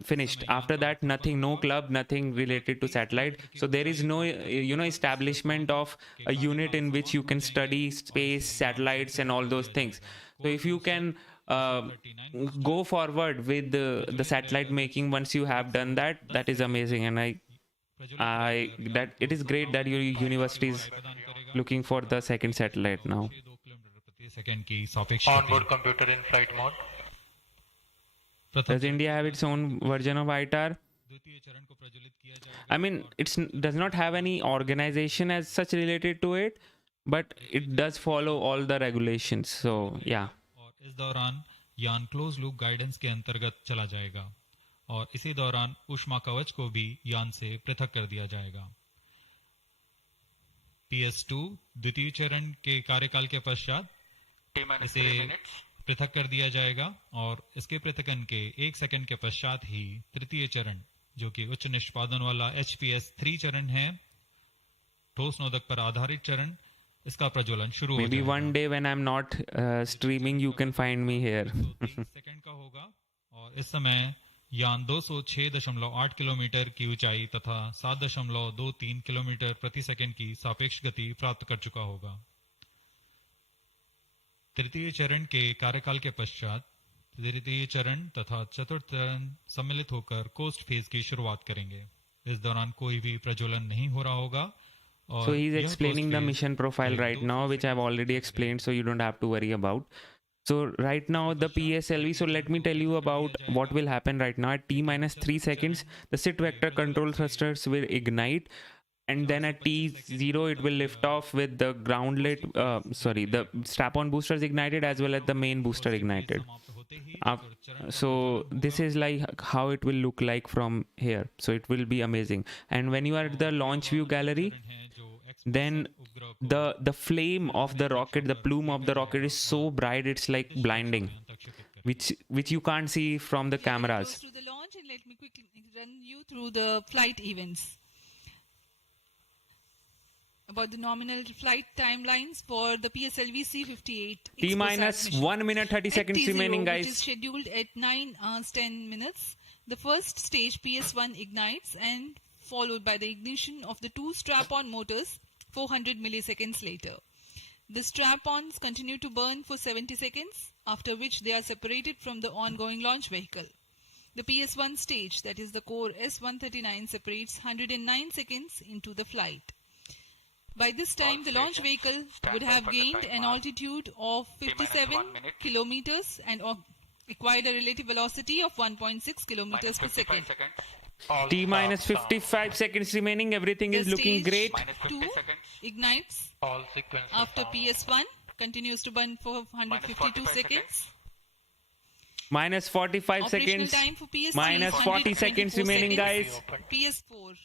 finished. After that, nothing, no club, nothing related to satellite. So there is no establishment of a unit in which you can study space, satellites, and all those things. So if you can go forward with the satellite making once you have done that, that is amazing. And that it is great that your university is looking for the second satellite now. Onboard computer in flight mode. Does India have its own version of ITAR? I mean, it does not have any organization as such related to it, but it does follow all the regulations. So yeah. और इस दौरान यान close loop guidance के अंतर्गत चला जाएगा और इसी दौरान ऊष्मा कवच को भी यान से पृथक कर दिया जाएगा. PS2 द्वितीय चरण के कार्यकाल के पश्चात इसे पृथक कर दिया जाएगा और इसके पृथकन के 1 सेकंड के पश्चात ही तृतीय चरण, जो कि उच्च निष्पादन वाला HPS3 चरण है, ठोस नोदक पर आधारित चरण, इसका प्रज्वलन शुरू हो जाएगा. Maybe one day when I'm not streaming, you can find me here. 3 second का होगा और इस समय यान 206.8 किलोमीटर की ऊंचाई तथा 7.23 किलोमीटर प्रति सेकंड की सापेक्ष गति प्राप्त कर चुका होगा. तृतीय चरण के कार्यकाल के पश्चात तृतीय चरण तथा चतुर्थ चरण सम्मिलित होकर कोस्ट फेज की शुरुआत करेंगे. इस दौरान कोई भी प्रज्वलन नहीं हो रहा होगा. So he is explaining the mission profile right now, which I've already explained, so you don't have to worry about. So right now the PSLV, so let me tell you about what will happen right now. At T-minus 3 seconds, the SIT vector control thrusters will ignite, and then at T0 it will lift off with the groundlet, the strap-on boosters ignited as well as the main booster ignited. So this is like how it will look like from here. So it will be amazing. And when you are at the launch view gallery, then the flame of the rocket, the plume of the rocket is so bright it's like blinding, which you can't see from the cameras. Through the launch, and let me quickly run you through the flight events. about the nominal flight timelines for the PSLV C58. T minus 1 minute 30 seconds T0, remaining, which is guys. scheduled at 9 hours 10 minutes. The first stage PS1 ignites and followed by the ignition of the two strap-on motors 400 milliseconds later. The strap-ons continue to burn for 70 seconds, after which they are separated from the ongoing launch vehicle. The PS1 stage, that is the core S139, separates 109 seconds into the flight. By this time, the launch vehicle would have gained an altitude of 57 kilometers and acquired a relative velocity of 1.6 kilometers per second. T minus 55 seconds remaining. Everything is looking great. Stage 2 ignites after PS1, continues to burn for 152 seconds. Minus 45 Operational seconds. time for PS3 Minus is 40 seconds 124 remaining, seconds. guys. PS4.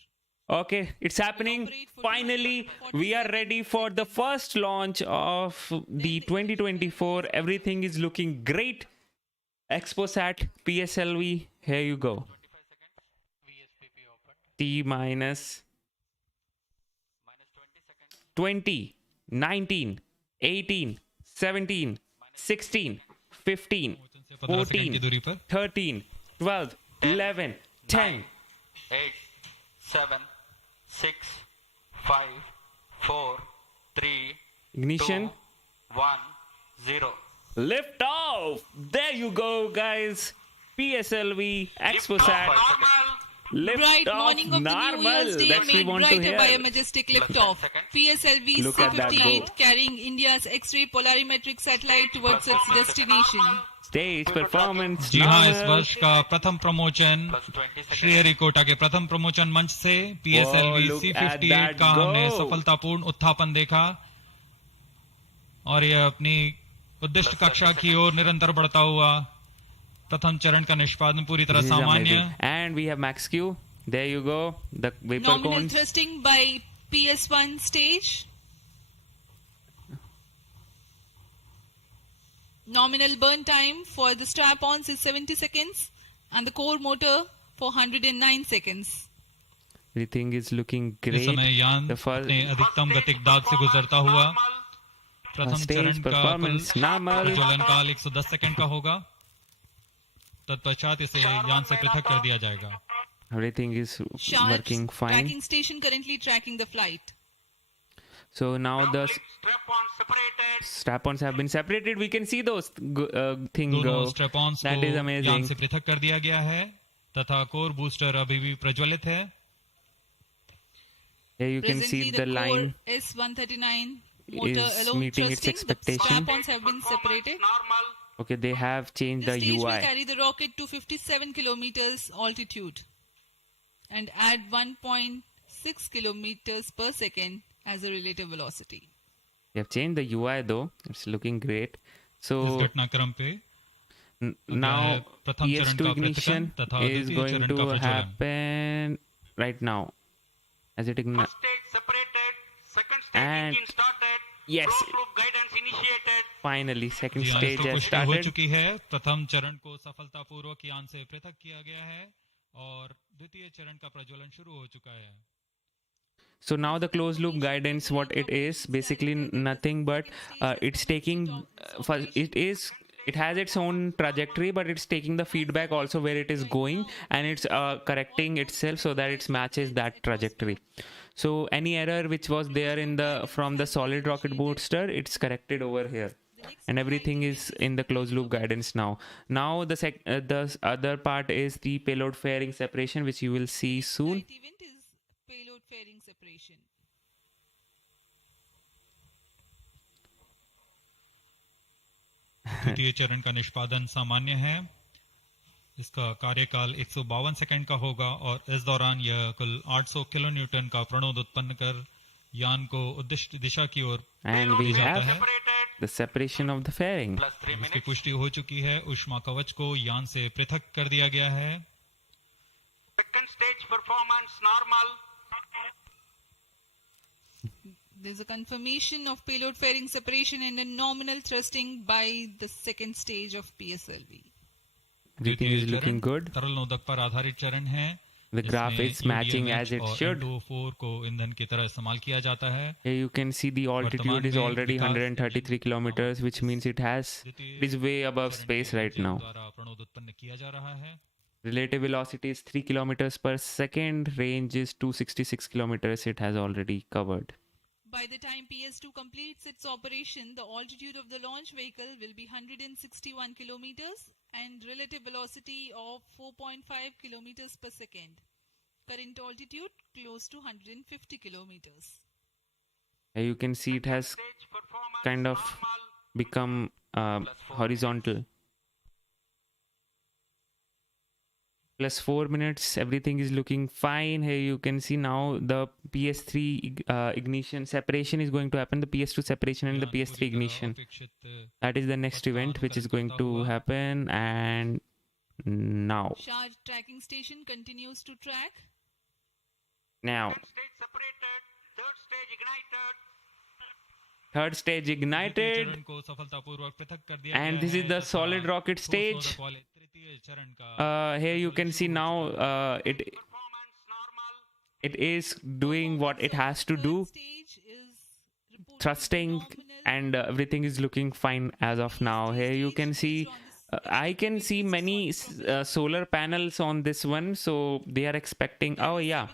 Okay, it's happening. Finally, we are ready for the first launch of the 2024. Everything is looking great. XpoSAT PSLV. Here you go. T minus 20, 19, 18, 17, 16, 15, 14, 13, 12, 11, 10. 8, 7, 6, 5, 4, 3, Ignition. 2, 1, 0. Liftoff. There you go, guys. PSLV XpoSAT. Bright morning of the New Year's Day That's we made want to brighter hear. by a majestic liftoff. PSLV Look at that C58 go. carrying India's X-ray polarimetric satellite towards its destination. Stage performance. जी हाँ, इस normal. वर्ष का प्रथम promotion Sriharikota के प्रथम promotion मंच से PSLV look at C58 that का हमने go. सफलतापूर्ण उत्थापन देखा और यह अपनी उद्दिष्ट कक्षा की ओर निरंतर बढ़ता हुआ प्रथम चरण का निष्पादन पूरी तरह This is सामान्य. amazing. And we have max Q. There you go. The vapor Nominal cones. thrusting by PS1 stage. Nominal burn time for the strap-ons is 70 seconds and the core motor for 109 seconds. Everything is looking इस great. समय यान The first अपने अधिकतम गतिक दाब से गुजरता हुआ प्रथम stage चरण का कुल performance normal. प्रज्वलन काल 110 सेकंड का होगा. तत्पश्चात इसे यान से पृथक कर दिया जाएगा. Everything is Charge working fine. tracking station currently tracking the flight. So now the strap-ons have been separated. We can see those thing दोनों go. स्ट्रैप-ऑन्स That is को amazing. यान से पृथक कर दिया गया है तथा कोर बूस्टर अभी भी प्रज्वलित है. Here you can Presently, see the the line core S139 motor is alone meeting its thrusting. expectation. The strap-ons have been separated. Okay, they have changed The the stage will UI. carry the rocket to 57 kilometers altitude and add 1.6 kilometers per second as a relative velocity. They have changed the UI though. It's looking great. इस So घटनाक्रम पे now प्रथम चरण PS2 का ignition पृथकन तथा is द्वितीय going चरण to का प्रज्वलन. happen right now. As it ignites. Stage separated, second stage And engine started, yes, closed loop guidance initiated. finally second जी हाँ, stage इसको has पुष्टि हो started. चुकी है. प्रथम चरण को सफलतापूर्वक यान से पृथक किया गया है और द्वितीय चरण का प्रज्वलन शुरू हो चुका है. So now the closed loop guidance, what it is, basically nothing but it's taking, it has its own trajectory, but it's taking the feedback also where it is going, and it's correcting itself so that it matches that trajectory. So any error which was there in the from the solid rocket booster, it's corrected over here. And everything is in the closed loop guidance now. Now the other part is the payload fairing separation, which you will see soon. That event is payload fairing separation. द्वितीय चरण का निष्पादन सामान्य है. इसका कार्यकाल 152 second का होगा और इस दौरान यह कुल 800 किलो न्यूटन का प्रणोद उत्पन्न कर यान को उद्दिष्ट दिशा की ओर And we ले जाता have है. the separation of the fairing. Plus 3 इसकी minutes. पुष्टि हो चुकी है. ऊष्मा कवच को यान से पृथक कर दिया गया है. Second stage performance normal. There's a confirmation of payload fairing separation and a nominal thrusting by the second stage of PSLV. Everything is looking good. तरल नोदक पर आधारित चरण है. The graph is matching as it should. N2O4 को ईंधन की तरह इस्तेमाल किया जाता है. Here you can see the altitude is already 133 kilometers, which means it is way above space right now. Relative velocity is 3 kilometers per second. Range is 266 kilometers. It has already covered. By the time PS2 completes its operation, the altitude of the launch vehicle will be 161 kilometers and relative velocity of 4.5 kilometers per second. Current altitude close to 150 kilometers. Here you can see it has kind of become horizontal. Plus 4 minutes, everything is looking fine. Here you can see now the PS3 ignition separation is going to happen, the PS2 separation and the PS3 ignition. That is the next event which is going to happen. And now Charge tracking station continues to track. Now third stage ignited, and this is the solid rocket stage. Here you can see now it is doing what it has to do, thrusting, and everything is looking fine as of now. Here you can see I can see many solar panels on this one, so they are expecting. Oh yeah,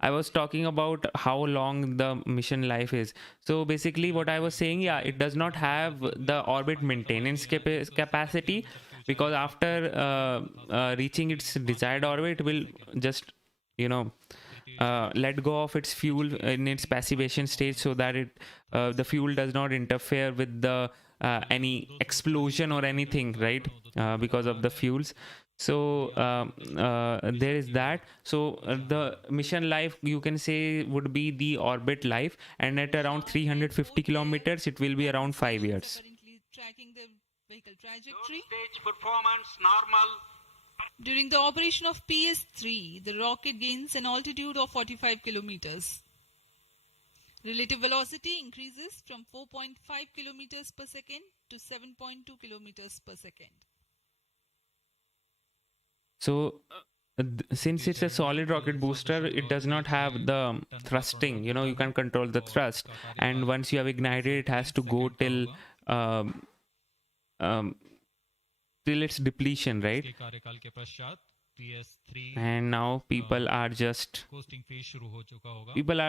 I was talking about how long the mission life is. So basically what I was saying, yeah, it does not have the orbit maintenance capacity, because after reaching its desired orbit, it will just, you know, let go of its fuel in its passivation stage, so that it the fuel does not interfere with the any explosion or anything, right? Because of the fuels. So there is that. So the mission life, you can say, would be the orbit life, and at around 350 kilometers it will be around 5 years. Currently tracking the vehicle trajectory. Stage performance normal. During the operation of PS3, the rocket gains an altitude of 45 kilometers. Relative velocity increases from 4.5 kilometers per second to 7.2 kilometers per second. So since it's a solid rocket booster, it does not have the thrusting, you know, you can control the thrust, and once you have ignited, it has to go till its depletion, right? And now people are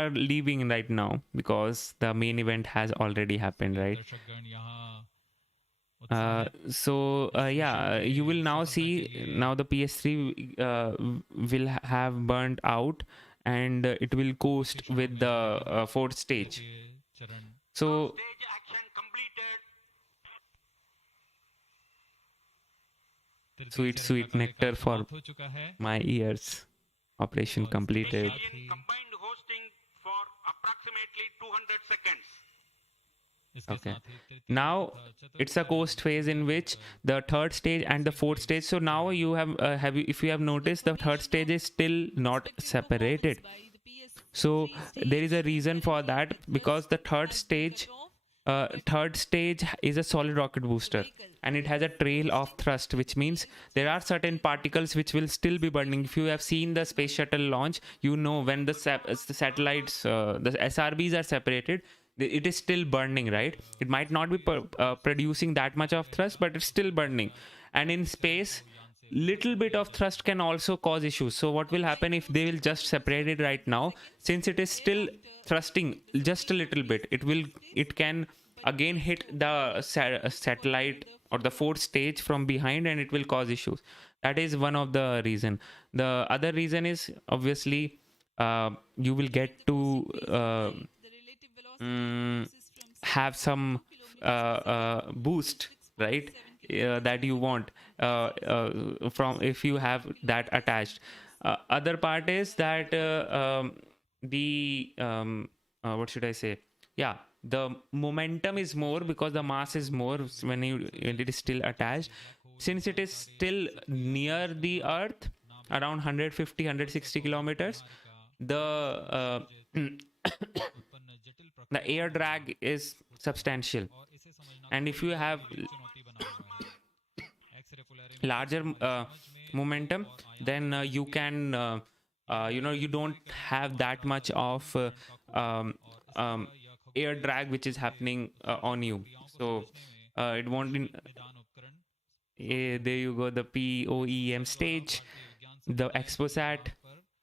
leaving right now because the main event has already happened, right? Yeah, you will now see now the PS3 will have burnt out, and it will coast with the fourth stage. So Stage action completed. sweet nectar for my ears. Operation completed. In combined hosting for approximately 200 seconds. Okay, now it's a coast phase in which the third stage and the fourth stage. So now you have if you have noticed, the third stage is still not separated. So there is a reason for that, because the third stage is a solid rocket booster, and it has a trail of thrust, which means there are certain particles which will still be burning. If you have seen the space shuttle launch, you know when the satellites, the SRBs are separated, it is still burning, right? It might not be producing that much of thrust, but it's still burning. And in space, little bit of thrust can also cause issues. So what will happen if they will just separate it right now? Since it is still thrusting just a little bit, it can again hit the satellite or the fourth stage from behind, and it will cause issues. That is one of the reason. The other reason is obviously you will get to have some boost, right? That you want from if you have that attached. Other part is that what should I say? Yeah, the momentum is more because the mass is more when it is still attached. Since it is still near the Earth, around 150-160 kilometers, the the air drag is substantial, and if you have larger momentum, then you can you don't have that much of air drag which is happening on you. So it won't there you go, the POEM stage, the XpoSAT,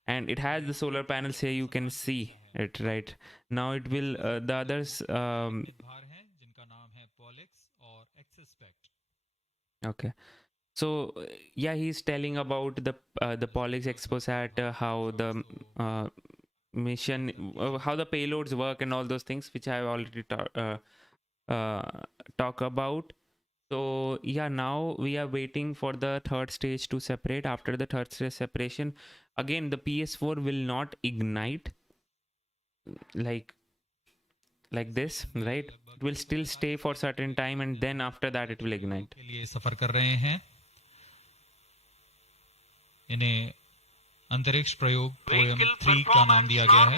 and it has the solar panels here. You can see it right now. It will the others जिनका नाम है POLIX और XSPECT. okay. So yeah, he's telling about the POLIX XpoSAT, how the mission, how the payloads work, and all those things which I have already talk about. So yeah, now we are waiting for the third stage to separate. After the third stage separation, again the PS4 will not ignite like this, right? It will still stay for certain time, and then after that it will ignite. के लिए सफर कर रहे हैं. इन्हें अंतरिक्ष प्रयोग poem 3 का नाम दिया गया है.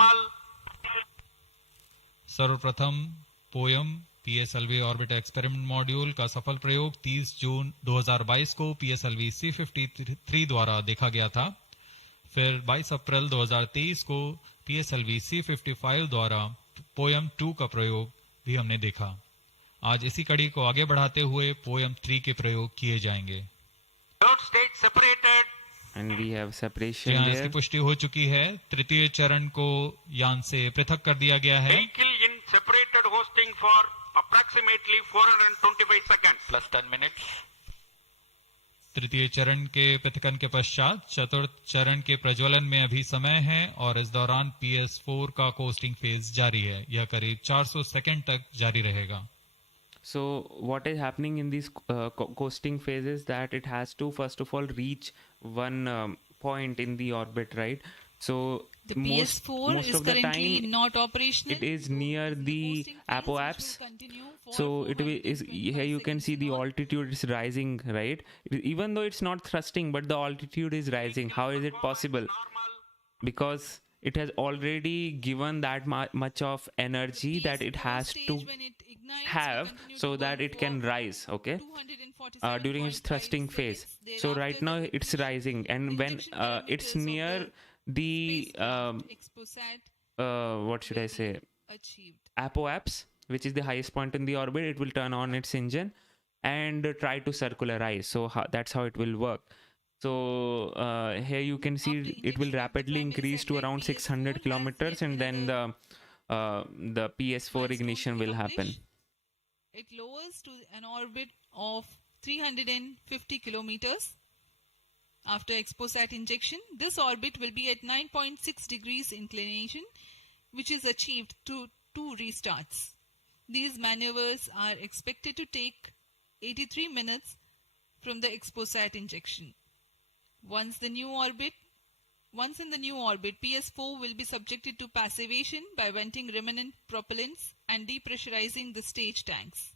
सर्वप्रथम poem PSLV orbit experiment module का सफल प्रयोग 30 जून 2022 को PSLV C53 द्वारा देखा गया था. फिर 22 अप्रैल 2023 को PSLV C55 द्वारा पोएम 2 का प्रयोग भी हमने देखा. आज इसी कड़ी को आगे बढ़ाते हुए पोएम 3 के प्रयोग किए जाएंगे. And we have separation यहाँ there. इसकी पुष्टि हो चुकी है. तृतीय चरण को यान से पृथक कर दिया गया है. Vehicle in separated hosting for approximately 425 seconds plus 10 minutes. तृतीय चरण के पृथकन के पश्चात चतुर्थ चरण के प्रज्वलन में अभी समय है और इस दौरान PS4 का कोस्टिंग फेज जारी है. यह करीब 400 सेकंड तक जारी रहेगा. So what is happening in these coasting phases, that it has to first of all reach one point in the orbit, right? So The PS4 is of the currently time not operational. it is near the Hosting phase, apoapse. which will continue for So it will, is 425 here you can see the seconds more. altitude is rising, right? Even though it's not thrusting, but the altitude is rising. How is it possible? Because it has already given that much of energy that it has stage to when it ignites, have will continue so to that burn it can for rise, okay, 247.5 during its thrusting phase. seconds. So right Thereafter, now the it's rising, and when injection parameters it's of near the spacecraft XpoSAT what should I will say, be achieved. apoapse, which is the highest point in the orbit, it will turn on its engine and try to circularize. So that's how it will work. So here you can see After it will injection, the rapidly primary increase to satellite around PS4 600 has kilometers, yet and then the PS4 milestone ignition to will happen. accomplish. It lowers to an orbit of 350 kilometers. After XpoSAT injection, this orbit will be at 9.6 degrees inclination, which is achieved through 2 restarts. These maneuvers are expected to take 83 minutes from the XpoSAT injection. Once in the new orbit, PS4 will be subjected to passivation by venting remnant propellants and depressurizing the stage tanks.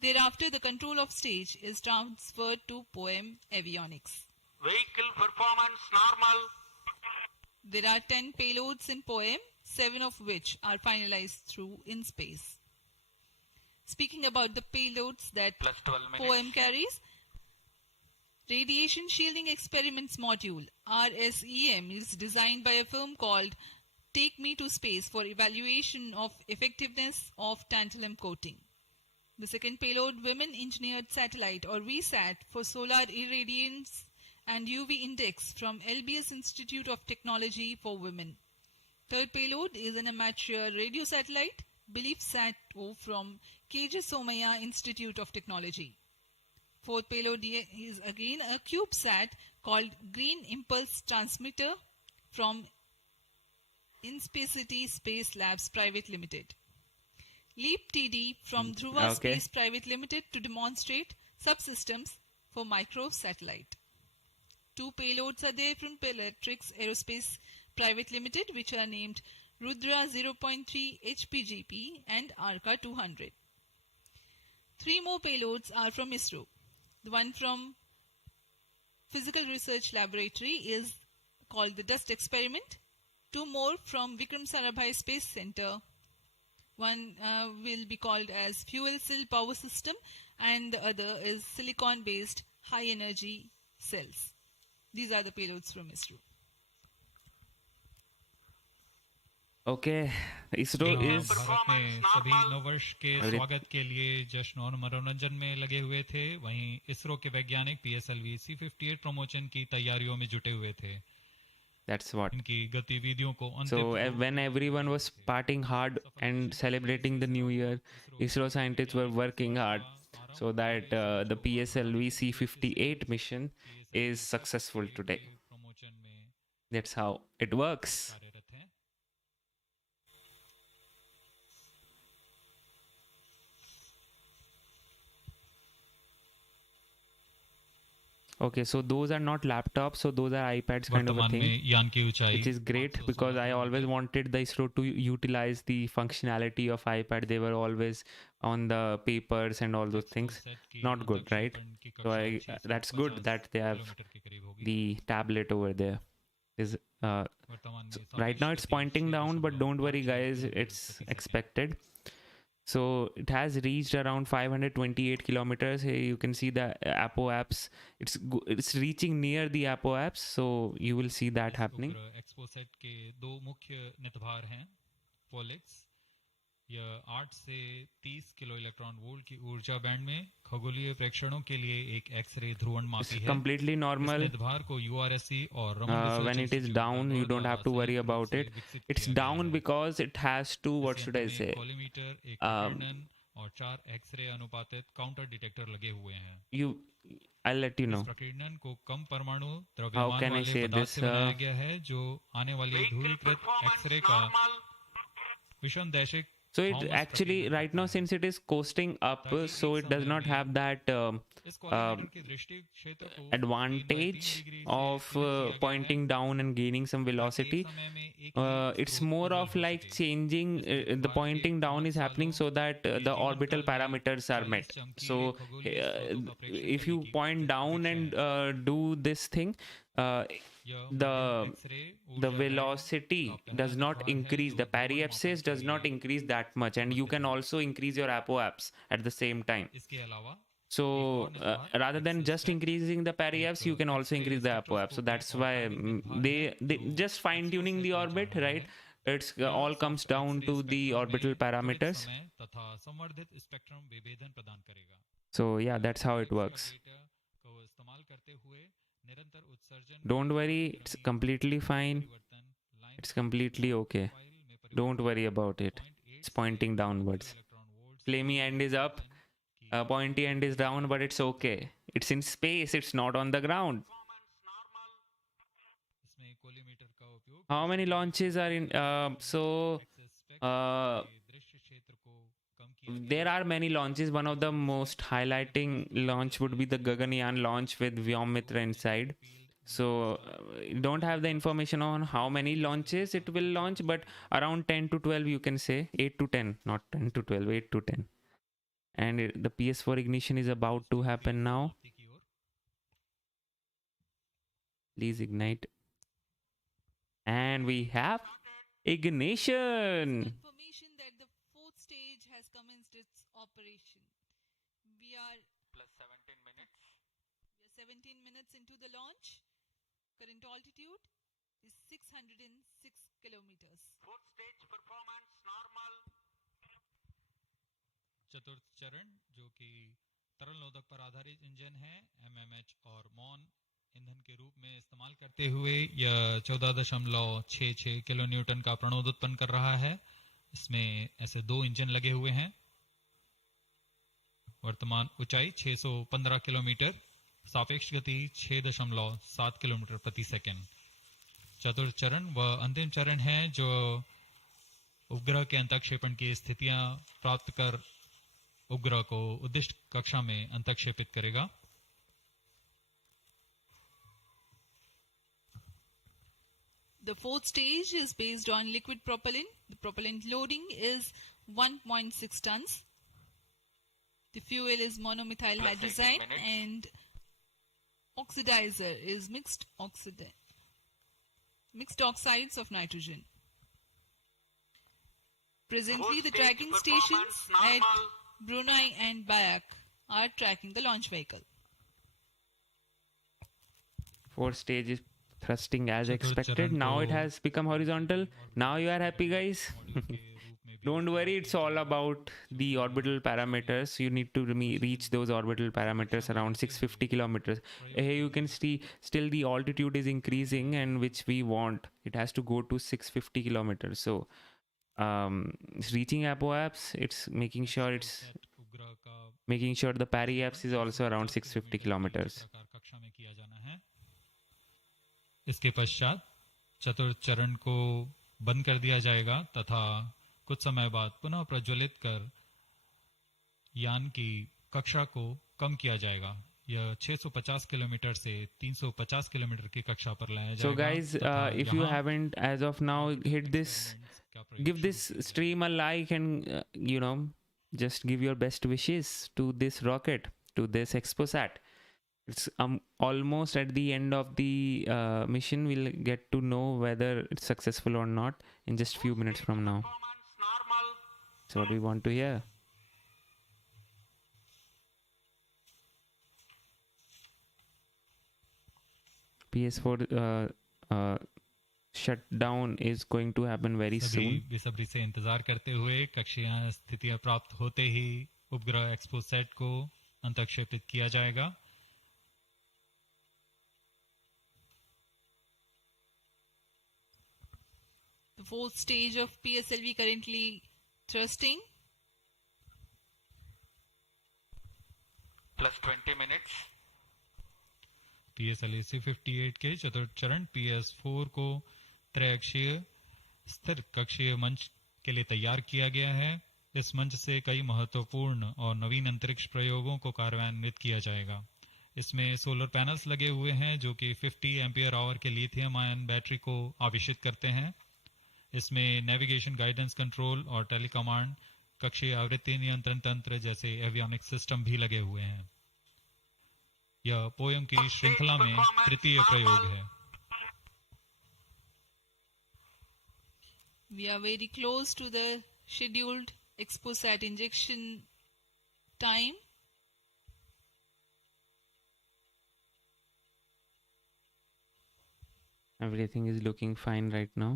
Thereafter, the control of stage is transferred to POEM avionics. Vehicle performance normal. There are 10 payloads in POEM, 7 of which are finalized through in space. Speaking about the payloads that Plus 12 minutes. POEM carries, Radiation Shielding Experiments Module RSEM is designed by a firm called Take Me to Space for evaluation of effectiveness of tantalum coating. The second payload, Women Engineered Satellite or VSAT for solar irradiance and UV index from LBS Institute of Technology for Women. Third payload is an amateur radio satellite, BeliefSat-O from KJ Somaya Institute of Technology. Fourth payload is again a CubeSat called Green Impulse Transmitter from Inspacity Space Labs Private Limited. Leap TD from Dhruva Space Private Limited to demonstrate subsystems for microsatellite. 2 payloads are there from Polarimeter Aerospace Private Limited, which are named Rudra 0.3 HPGP and Arca 200. 3 more payloads are from ISRO. The one from Physical Research Laboratory is called the Dust Experiment. 2 more from Vikram Sarabhai Space Center. One will be called as Fuel Cell Power System, and the other is silicon-based high energy cells. These are the payloads from ISRO. Okay, ISRO यहाँ is Bharat में सभी नववर्ष के स्वागत के लिए जश्न और मनोरंजन में लगे हुए थे। वहीं इसरो के वैज्ञानिक PSLV C58 प्रमोशन की तैयारियों में जुटे हुए थे। that's what. इनकी गतिविधियों को So when everyone was partying hard and celebrating the new year, ISRO scientists were working hard so that the PSLV C58 mission is successful today. Promotion में That's how it works. कार्यरत हैं। Okay, so those are not laptops, so those are iPads kind of a वर्तमान thing, में यान की ऊंचाई which is great because I always wanted the ISRO to utilize the functionality of iPad. They were always on the papers and all those things. Not good, right? So that's good that they have the tablet over there. Is right now it's pointing down, but don't worry, guys. It's expected. So it has reached around 528 kilometers. Here you can see the apoapse. It's reaching near the apoapse, so you will see that happening. XpoSAT के दो मुख्य नितभार हैं POLIX। यह 8 से 30 kilo electron volt की ऊर्जा band में खगोलीय प्रेक्षणों के लिए एक एक्स-रे ध्रुवणमापी है। Completely normal. इस नितभार को URSC और Raman When it is down, you don't have to worry about it. It's down because it has to, what should I say? पॉलीमीटर, एक कैटरनन और 4 एक्स-रे अनुपातित काउंटर डिटेक्टर लगे हुए हैं। I'll let you know. इस प्रकीर्णन को कम परमाणु How द्रव्यमान can I वाले say पदार्थ this? से बनाया गया है जो आने वाली ध्रुवीकृत एक्स-रे का विषमदैशिक। So it actually right now, since it is coasting up, so it does not have that advantage of pointing down and gaining some velocity. It's more of like changing, the pointing down is happening so that the orbital parameters are met. So if you point down and do this thing, the velocity does not increase, the periapsis does not increase that much, and you can also increase your apoapse at the same time. So rather than just increasing the periapse, you can also increase the apoapse. So that's why they just fine tuning the orbit, right? It's all comes down to the orbital parameters. So yeah, that's how it works. Don't worry, it's completely fine. It's completely okay. Don't worry about it. It's pointing downwards. Flamey end is up, pointy end is down, but it's okay. It's in space, it's not on the ground. How many launches are in? There are many launches. One of the most highlighting launch would be the Gaganyaan launch with Vyomitra inside. So don't have the information on how many launches it will launch, but around 10 to 12 you can say. 8 to 10, not 10 to 12, 8 to 10. And the PS4 ignition is about to happen now. Please ignite. And we have ignition. Confirmation that the fourth stage has commenced its operation. We are plus 17 minutes. We are 17 minutes into the launch. Current altitude is 606 kilometers. Fourth stage performance normal. चतुर्थ चरण जो कि तरल नोदक पर आधारित engine है, MMH और मॉन ईंधन के रूप में इस्तेमाल करते हुए यह 14.66 किलो न्यूटन का प्रणोद उत्पन्न कर रहा है। इसमें ऐसे दो इंजन लगे हुए हैं। वर्तमान ऊंचाई 615 किलोमीटर, सापेक्ष गति 6.7 किलोमीटर प्रति सेकंड। चतुर्थ चरण व अंतिम चरण है जो उपग्रह के अंतःक्षेपण की स्थितियां प्राप्त कर उपग्रह को उद्दिष्ट कक्षा में अंतःक्षेपित करेगा। The fourth stage is based on liquid propellant. The propellant loading is 1.6 tons. The fuel is monomethyl hydrazine and oxidizer is mixed oxides of nitrogen. Presently, the tracking stations at Brunei and Bayak are tracking the launch vehicle. Fourth stage is thrusting as चतुर्थ expected. चरण Now को it has become horizontal. Now you are happy, guys. Module के रूप में भी Don't worry, it's all about the orbital parameters. You need to reach those orbital parameters around 650 kilometers. Here you can see still the altitude is increasing, and which we want. It has to go to 650 kilometers. So it's reaching apoapse. It's making sure उपग्रह का the periapse is also around 650 kilometers. प्रकार कक्षा में किया जाना है। इसके पश्चात चतुर्थ चरण को बंद कर दिया जाएगा तथा कुछ समय बाद पुनः प्रज्वलित कर यान की कक्षा को कम किया जाएगा। यह 650 किलोमीटर से 350 किलोमीटर की कक्षा पर लाया जाएगा। So guys, if you haven't as of now hit this, give this stream a like, and just give your best wishes to this rocket, to this XpoSAT. It's almost at the end of the mission. We'll get to know whether it's successful or not in just few minutes from now. Normal. That's what we want to hear. PS4 shutdown is going to happen very soon. बेसब्री से इंतजार करते हुए कक्षीय स्थितियां प्राप्त होते ही उपग्रह एक्सपोसैट को अंतक्षेपित किया जाएगा। The fourth stage of PSLV currently thrusting. Plus 20 minutes. PSLV-C58 के चतुर्थ चरण PS4 को त्रैअक्षीय स्थिर कक्षीय मंच के लिए तैयार किया गया है। इस मंच से कई महत्वपूर्ण और नवीन अंतरिक्ष प्रयोगों को कार्यान्वित किया जाएगा। इसमें सोलर पैनल्स लगे हुए हैं जो कि 50 एम्पियर आवर के लिथियम आयन बैटरी को आवेशित करते हैं। इसमें नेविगेशन गाइडेंस कंट्रोल और टेलीकमांड कक्षीय आवृत्ति नियंत्रण तंत्र जैसे एवियोनिक्स सिस्टम भी लगे हुए हैं। यह पोयम की श्रृंखला में तृतीय प्रयोग है। We are very close to the scheduled XpoSAT injection time. Everything is looking fine right now.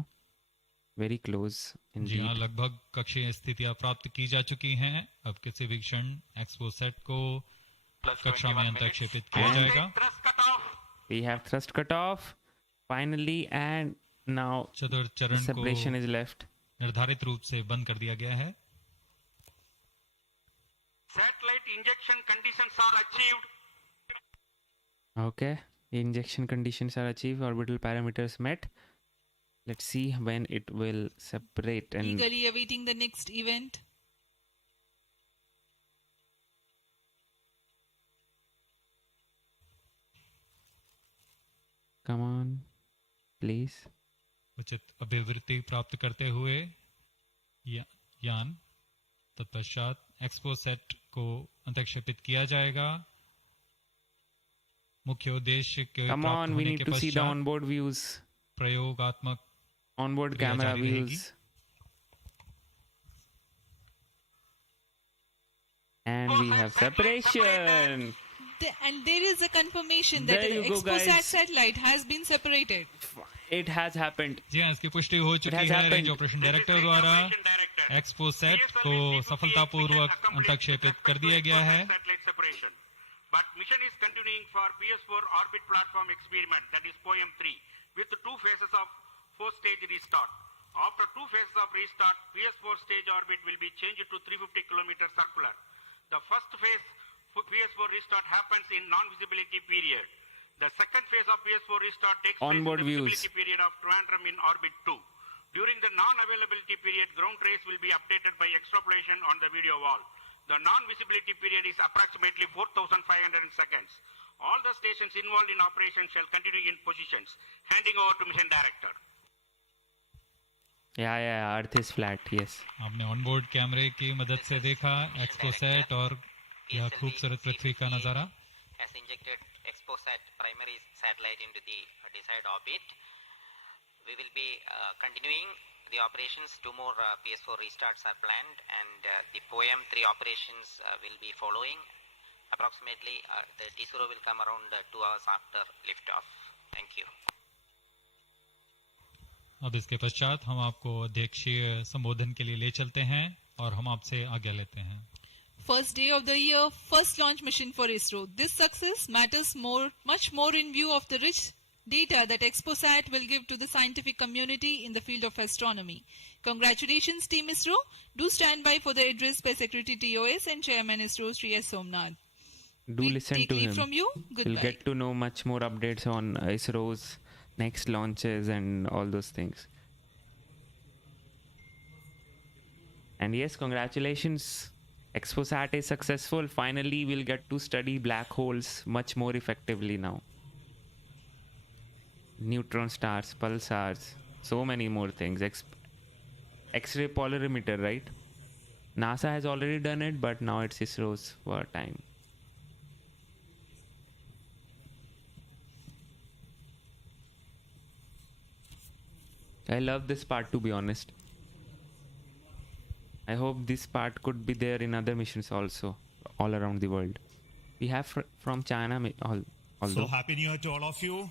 Very close indeed. जी हाँ, लगभग कक्षीय स्थितियां प्राप्त की जा चुकी हैं। अब किसी भी क्षण एक्सपोसैट को कक्षा में अंतक्षेपित किया जाएगा। We have thrust cutoff finally, and now चतुर्थ चरण separation is left. निर्धारित रूप से बंद कर दिया गया है। Satellite injection conditions are achieved. Okay, injection conditions are achieved, orbital parameters met. Let's see when it will separate and Eagerly awaiting the next event. come on, please. उचित अभिवृत्ति प्राप्त करते हुए यान तत्पश्चात एक्सपोसैट को अंतक्षेपित किया जाएगा। मुख्य उद्देश्य के Come प्राप्त on, we होने need के to see the पश्चात onboard views, प्रयोगात्मक onboard क्रिया camera जारी रहेगी। views. And we have separation. And there is a confirmation that There the you go, XpoSAT guys. satellite has been separated. It has happened. जी हाँ, इसकी पुष्टि हो चुकी has है। happened. रेंज ऑपरेशन डायरेक्टर द्वारा एक्सपोसैट को सफलतापूर्वक अंतक्षेपित कर दिया गया है। Satellite separation. But mission is continuing for PS4 orbit platform experiment, that is POEM 3, with 2 phases of 4-stage restart. After 2 phases of restart, PS4 stage orbit will be changed to 350 km circular. The first phase for PS4 restart happens in non-visibility period. The second phase of PS4 restart takes place in Onboard the views. visibility period of Trivandrum in orbit 2. During the non-availability period, ground trace will be updated by extrapolation on the video wall. The non-visibility period is approximately 4,500 seconds. All the stations involved in operation shall continue in positions. Handing over to mission director. Yeah, Earth is flat. Yes. आपने onboard कैमरे की मदद से देखा XPoSat और यह खूबसूरत पृथ्वी का नजारा। has injected XpoSAT primary satellite into the desired orbit. We will be continuing the operations. 2 more PS4 restarts are planned, and the POEM 3 operations will be following. Approximately the T0 will come around 2 hours after liftoff. Thank you. अब इसके पश्चात हम आपको अध्यक्षीय संबोधन के लिए ले चलते हैं और हम आपसे आज्ञा लेते हैं. First day of the year, first launch mission for ISRO. This success matters much more in view of the rich data that XpoSAT will give to the scientific community in the field of astronomy. Congratulations, Team ISRO. Do stand by for the address by Secretary TOS and Chairman ISRO, Sri S. Somnath. Do listen take to leave him. From you. Goodbye. You'll get to know much more updates on ISRO's next launches and all those things. And yes, congratulations. XpoSAT is successful. Finally, we'll get to study black holes much more effectively now. Neutron stars, pulsars, so many more things. X-ray polarimeter, right? NASA has already done it, but now it's ISRO's time. I love this part, to be honest. I hope this part could be there in other missions also, all around the world. We have from China, although. So happy New Year to all of you.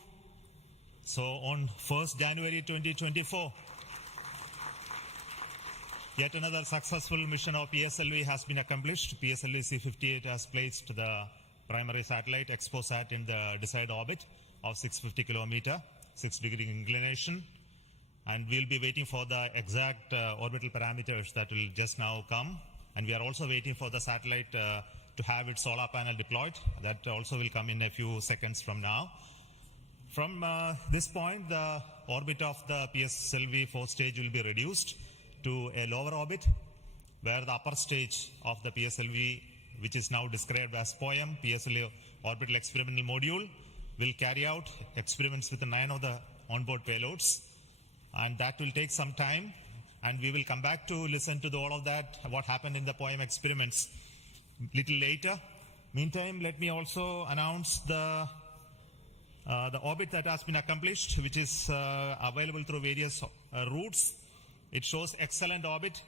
So on 1st January 2024, yet another successful mission of PSLV has been accomplished. PSLV C58 has placed the primary satellite XpoSAT in the desired orbit of 650 kilometer, 6-degree inclination. And we'll be waiting for the exact orbital parameters that will just now come. And we are also waiting for the satellite to have its solar panel deployed. That also will come in a few seconds from now. From this point, the orbit of the PSLV fourth stage will be reduced to a lower orbit, where the upper stage of the PSLV, which is now described as POEM, PSLV Orbital Experimental Module, will carry out experiments with 9 of the onboard payloads. And that will take some time, and we will come back to listen to all of that, what happened in the POEM experiments little later. Meantime, let me also announce the orbit that has been accomplished, which is available through various routes. It shows excellent orbit,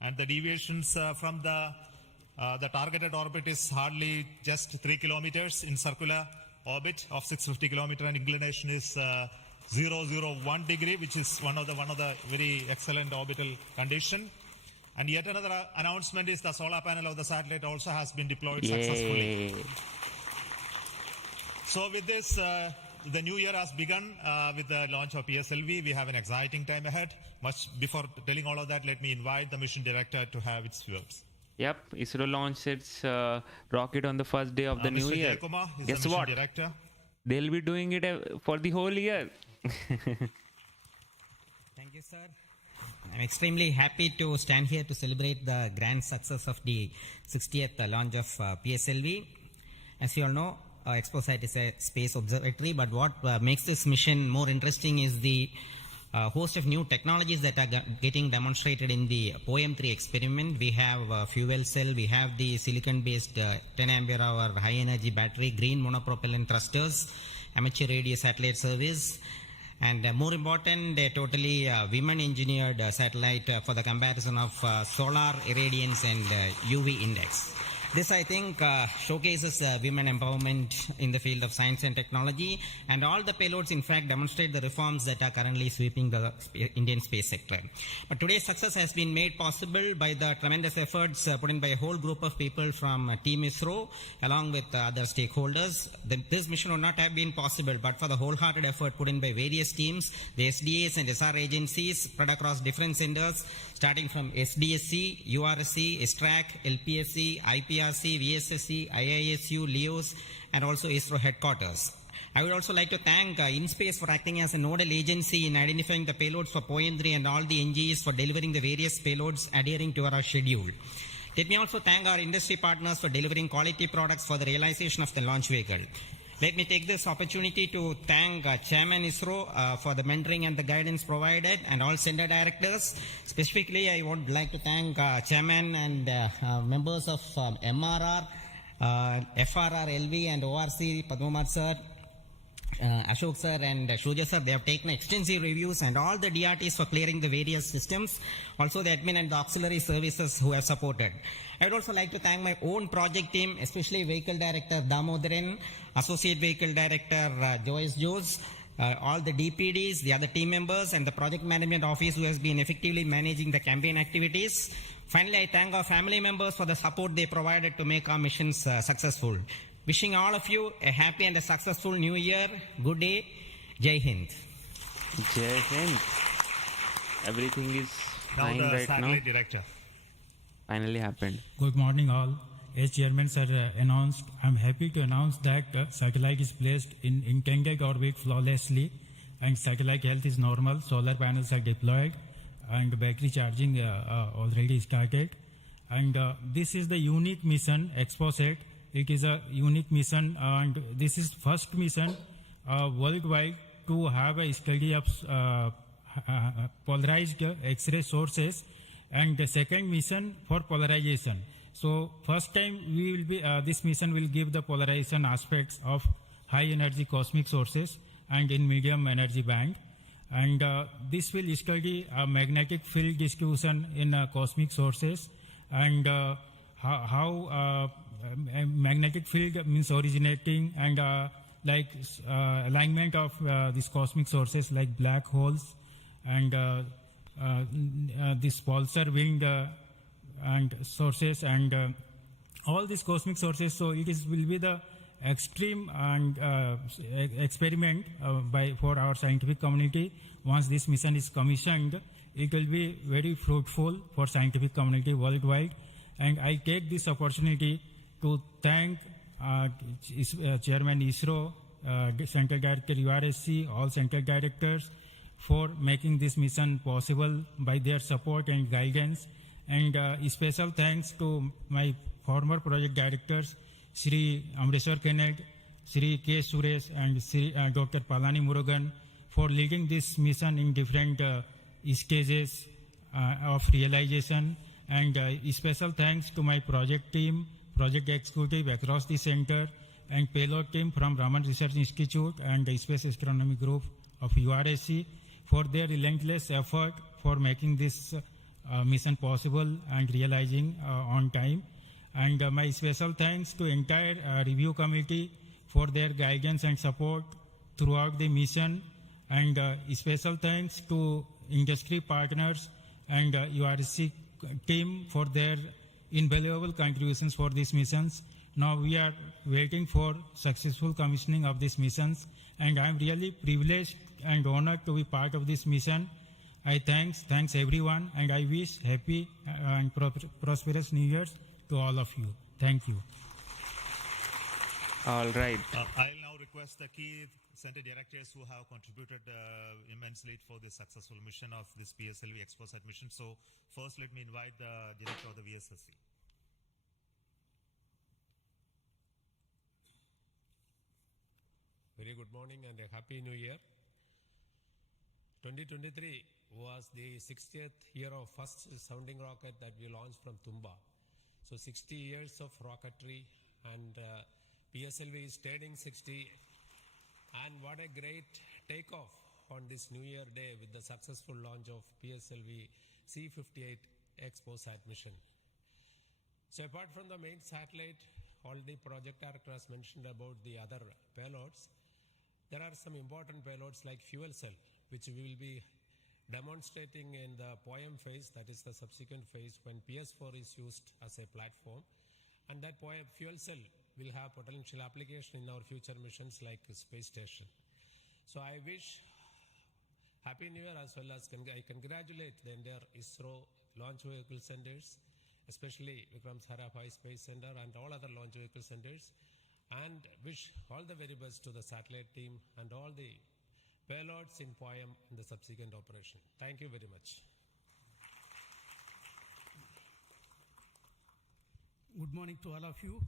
and the deviations from the targeted orbit is hardly just 3 kilometers in circular orbit of 650 kilometer, and inclination is 001 degree, which is one of the very excellent orbital condition. And yet another announcement is the solar panel of the satellite also has been deployed successfully. So with this, the new year has begun with the launch of PSLV. We have an exciting time ahead. Much before telling all of that, let me invite the mission director to have its words. Yep, ISRO launched its rocket on the first day of the new Mr. year. Jayakumar is Guess the mission what? director. They'll be doing it for the whole year. Thank you, sir. I'm extremely happy to stand here to celebrate the grand success of the 60th launch of PSLV. As you all know, XpoSAT is a space observatory, but what makes this mission more interesting is the host of new technologies that are getting demonstrated in the POEM-3 experiment. We have fuel cell, we have the silicon-based 10 ampere hour high energy battery, green monopropellant thrusters, amateur radio satellite service, and more important, a totally women-engineered satellite for the comparison of solar irradiance and UV index. This, I think, showcases women empowerment in the field of science and technology, and all the payloads, in fact, demonstrate the reforms that are currently sweeping the Indian space sector. But today's success has been made possible by the tremendous efforts put in by a whole group of people from Team ISRO, along with other stakeholders. This mission would not have been possible but for the wholehearted effort put in by various teams, the SDAs and SR agencies spread across different centers, starting from SDSC, URSC, STRAC, LPSC, IPRC, VSSC, IISU, LEOS, and also ISRO headquarters. I would also like to thank InSpace for acting as a nodal agency in identifying the payloads for POEM-3 and all the NGEs for delivering the various payloads adhering to our schedule. Let me also thank our industry partners for delivering quality products for the realization of the launch vehicle. Let me take this opportunity to thank Chairman ISRO for the mentoring and the guidance provided, and all center directors. Specifically, I would like to thank Chairman and members of MRR, FRR, LV, and ORC, Padmamat sir, Ashok sir and Shuja sir. They have taken extensive reviews, and all the DRTs for clearing the various systems, also the admin and the auxiliary services who have supported. I would also like to thank my own project team, especially Vehicle Director Damodaran, Associate Vehicle Director Joyce Jose, all the DPDs, the other team members, and the project management office who has been effectively managing the campaign activities. Finally, I thank our family members for the support they provided to make our missions successful. Wishing all of you a happy and a successful new year. Good day. Jai Hind. Jai Hind. Everything is Now fine the right now. satellite director. Finally happened. Good morning all. As chairman sir announced, I'm happy to announce that satellite is placed in intended orbit flawlessly and satellite health is normal. Solar panels are deployed and battery charging already started. And this is the unique mission XpoSAT. It is a unique mission and this is first mission worldwide to have a study of polarized X-ray sources, and the second mission for polarization. So first time we will be this mission will give the polarization aspects of high energy cosmic sources and in medium energy band, and this will study magnetic field distribution in cosmic sources and how magnetic field means originating and alignment of these cosmic sources like black holes and this pulsar wind and sources and all these cosmic sources. So it will be the extreme and experiment for our scientific community. Once this mission is commissioned, it will be very fruitful for scientific community worldwide. And I take this opportunity to thank Chairman ISRO, Central Director URSC, all Central Directors for making this mission possible by their support and guidance. And special thanks to my former project directors, Shri Amreshwar Kennedy, Shri K. Suresh, and Shri Dr. Palani Murugan for leading this mission in different stages of realization. And special thanks to my project team, project executive across the center, and payload team from Raman Research Institute and the Space Astronomy Group of URSC for their relentless effort for making this mission possible and realizing on time. And my special thanks to entire review committee for their guidance and support throughout the mission. And special thanks to industry partners and URSC team for their invaluable contributions for these missions. Now we are waiting for successful commissioning of these missions, and I am really privileged and honored to be part of this mission. I thanks everyone, and I wish happy and prosperous New Year's to all of you. Thank you. All right. I'll now request the key center directors who have contributed immensely for the successful mission of this PSLV XpoSAT mission. So first let me invite the director of the VSSC. Very good morning and a happy new year. 2023 was the 60th year of first sounding rocket that we launched from Tumba. So 60 years of rocketry, and PSLV is turning 60. And what a great takeoff on this New Year day with the successful launch of PSLV C58 XpoSAT mission. So apart from the main satellite, all the project director has mentioned about the other payloads. There are some important payloads like fuel cell, which we will be demonstrating in the POEM phase, that is the subsequent phase when PS4 is used as a platform. And that fuel cell will have potential application in our future missions like space station. So I wish Happy New Year, as well as I congratulate the entire ISRO launch vehicle centers, especially Vikram Sarabhai Space Center and all other launch vehicle centers, and wish all the very best to the satellite team and all the payloads in POEM in the subsequent operation. Thank you very much. Good morning to all of you.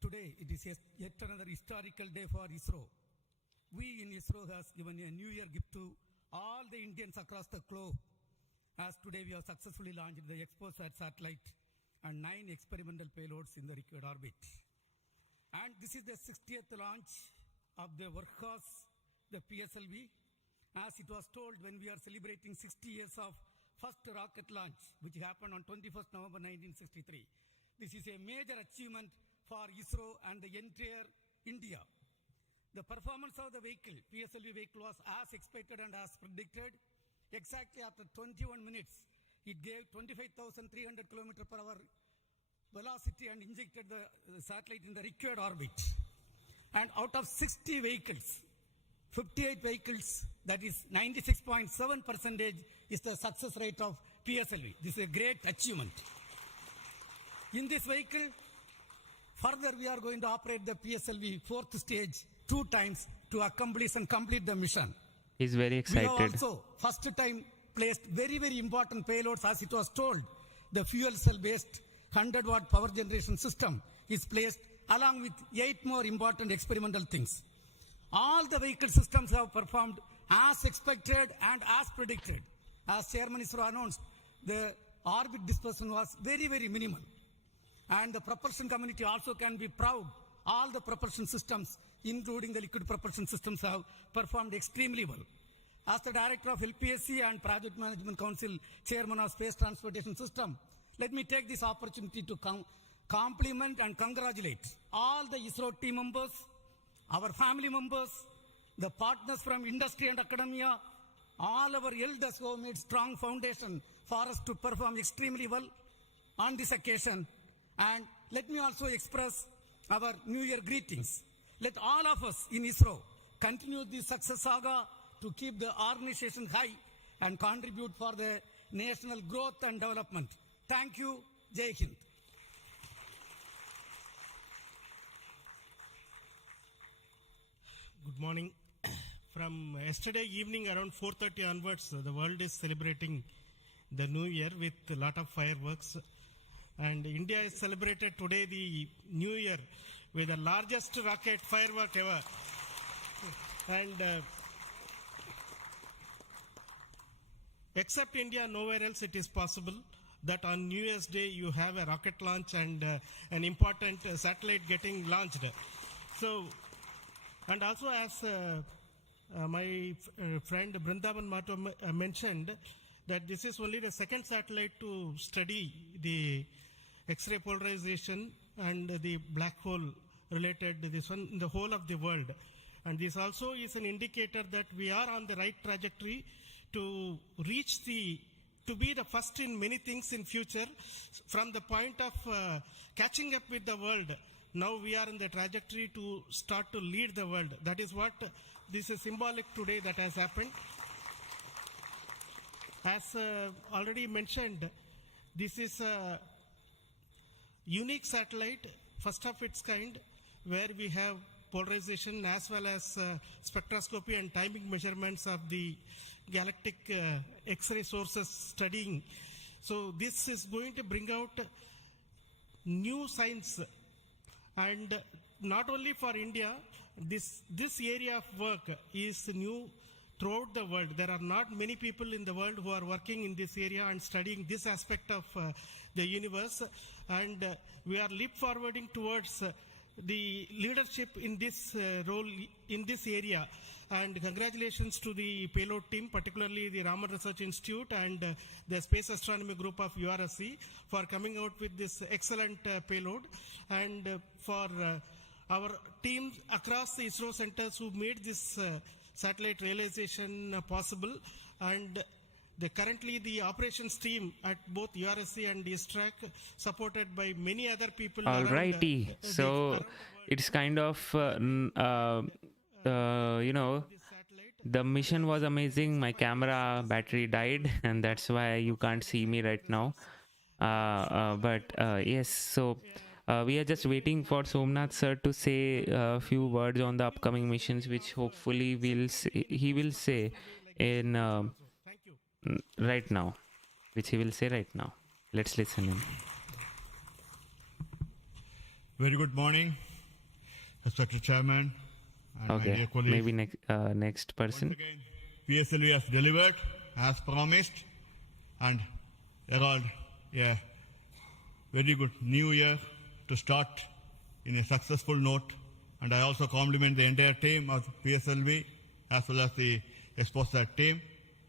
Today it is yet another historical day for ISRO. We in ISRO has given a New Year gift to all the Indians across the globe, as today we have successfully launched the XpoSAT satellite and 9 experimental payloads in the required orbit. And this is the 60th launch of the workhorse, the PSLV. As it was told when we are celebrating 60 years of first rocket launch, which happened on 21st November 1963. This is a major achievement for ISRO and the entire India. The performance of the vehicle, PSLV vehicle, was as expected and as predicted. Exactly after 21 minutes, it gave 25,300 km/h velocity and injected the satellite in the required orbit. And out of 60 vehicles, 58 vehicles, that is 96.7% is the success rate of PSLV. This is a great achievement. In this vehicle, further we are going to operate the PSLV fourth stage 2 times to accomplish and complete the mission. He's very excited. We have also first time placed very, very important payloads, as it was told. The fuel cell based 100-watt power generation system is placed along with 8 more important experimental things. All the vehicle systems have performed as expected and as predicted. As Chairman ISRO announced, the orbit dispersion was very, very minimal. And the propulsion community also can be proud. All the propulsion systems, including the liquid propulsion systems, have performed extremely well. As the Director of LPSC and Project Management Council Chairman of Space Transportation System, let me take this opportunity to compliment and congratulate all the ISRO team members, our family members, the partners from industry and academia, all our elders who have made strong foundation for us to perform extremely well on this occasion. And let me also express our New Year greetings. Let all of us in ISRO continue this success saga to keep the organization high and contribute for the national growth and development. Thank you. Jai Hind. Good morning. From yesterday evening around 4:30 onwards, the world is celebrating the New Year with a lot of fireworks. And India is celebrated today the New Year with the largest rocket firework ever. And except India, nowhere else it is possible that on New Year's Day you have a rocket launch and an important satellite getting launched. So, and also as my friend Brindavan Mato mentioned, that this is only the second satellite to study the X-ray polarization and the black hole related this one in the whole of the world. And this also is an indicator that we are on the right trajectory to reach to be the first in many things in future. From the point of catching up with the world, now we are in the trajectory to start to lead the world. That is what this is symbolic today that has happened. As already mentioned, this is a unique satellite, first of its kind, where we have polarization as well as spectroscopy and timing measurements of the galactic X-ray sources studying. So this is going to bring out new science, and not only for India, this area of work is new throughout the world. There are not many people in the world who are working in this area and studying this aspect of the universe, and we are leap forwarding towards the leadership in this role in this area. And congratulations to the payload team, particularly the Raman Research Institute and the Space Astronomy Group of URSC for coming out with this excellent payload, and for our teams across the ISRO centers who made this satellite realization possible. And currently the operations team at both URSC and ISTRAC, supported by many other people. Alrighty, so it's kind of you know, the mission was amazing. My camera battery died and that's why you can't see me right now, but yes, so we are just waiting for Somnath sir to say a few words on the upcoming missions, which hopefully he will say in right now, which he will say right now. Let's listen in. Very good morning, Respected Chairman and okay, my dear colleagues. Maybe next person. Once again, PSLV has delivered as promised and herald a very good new year to start in a successful note. And I also compliment the entire team of PSLV as well as the XpoSAT team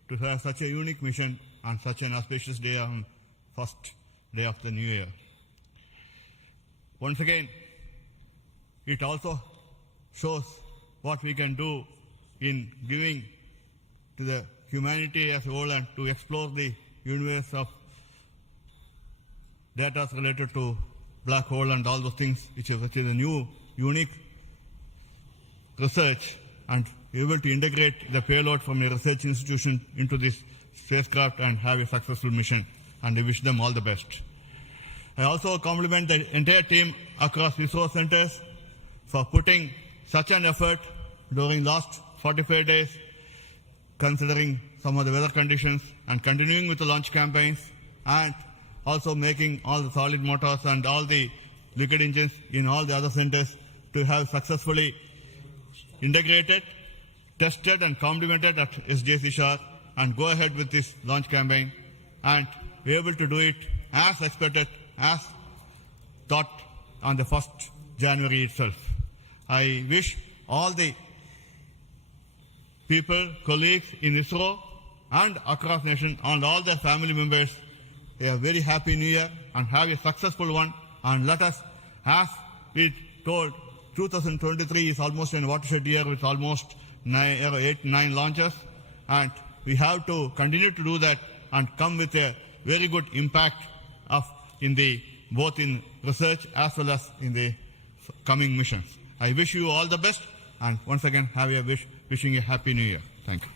to have such a unique mission on such an auspicious day on first day of the new year. Once again, it also shows what we can do in giving to the humanity as a whole and to explore the universe of data related to black hole and all those things, which is a new, unique research, and able to integrate the payload from a research institution into this spacecraft and have a successful mission. And I wish them all the best. I also compliment the entire team across ISRO centers for putting such an effort during last 45 days, considering some of the weather conditions, and continuing with the launch campaigns, and also making all the solid motors and all the liquid engines in all the other centers to have successfully integrated, tested and complemented at SJC Shah, and go ahead with this launch campaign and be able to do it as expected, as thought on the 1st January itself. I wish all the people, colleagues in ISRO and across nation and all their family members a very happy new year and have a successful one. And let us, as we told, 2023 is almost a watershed year with almost 8-9 launches, and we have to continue to do that and come with a very good impact of both in research as well as in the coming missions. I wish you all the best, and once again wishing a happy new year. Thank you.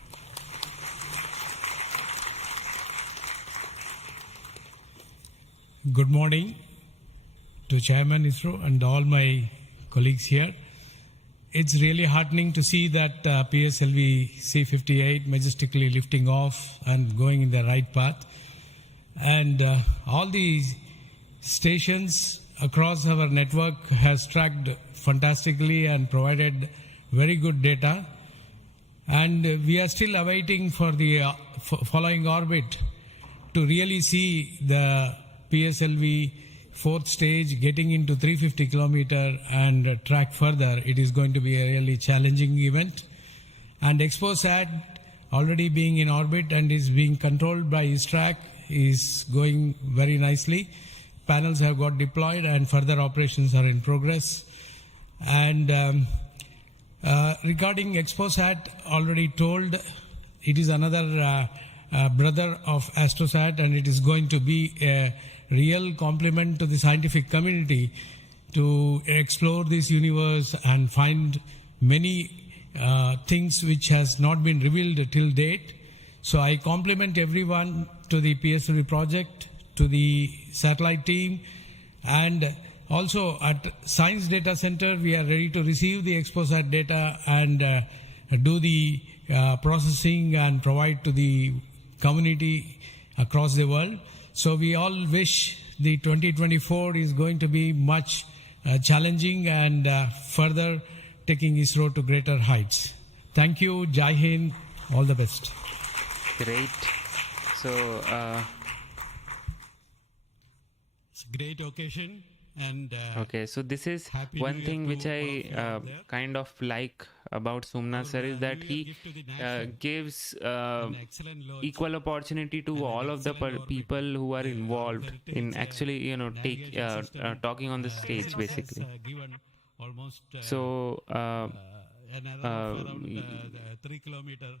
Good morning to Chairman ISRO and all my colleagues here. It's really heartening to see that PSLV C-58 majestically lifting off and going in the right path. And all the stations across our network has tracked fantastically and provided very good data. And we are still awaiting for the following orbit to really see the PSLV fourth stage getting into 350 kilometer and track further. It is going to be a really challenging event. And XpoSAT already being in orbit and is being controlled by ISTRAC is going very nicely. Panels have got deployed and further operations are in progress. And regarding XpoSAT, already told, it is another brother of AstroSat, and it is going to be a real compliment to the scientific community to explore this universe and find many things which has not been revealed till date. So I compliment everyone to the PSLV project, to the satellite team, and also at Science Data Center we are ready to receive the XpoSAT data and do the processing and provide to the community across the world. So we all wish the 2024 is going to be much challenging and further taking ISRO to greater heights. Thank you. Jai Hind. All the best. Great. So it's a great occasion. And okay, so this is one thing which I kind of like about Somnath sir is that he gives equal opportunity to all of the people who are involved in actually talking on the stage basically. So 3 kilometer.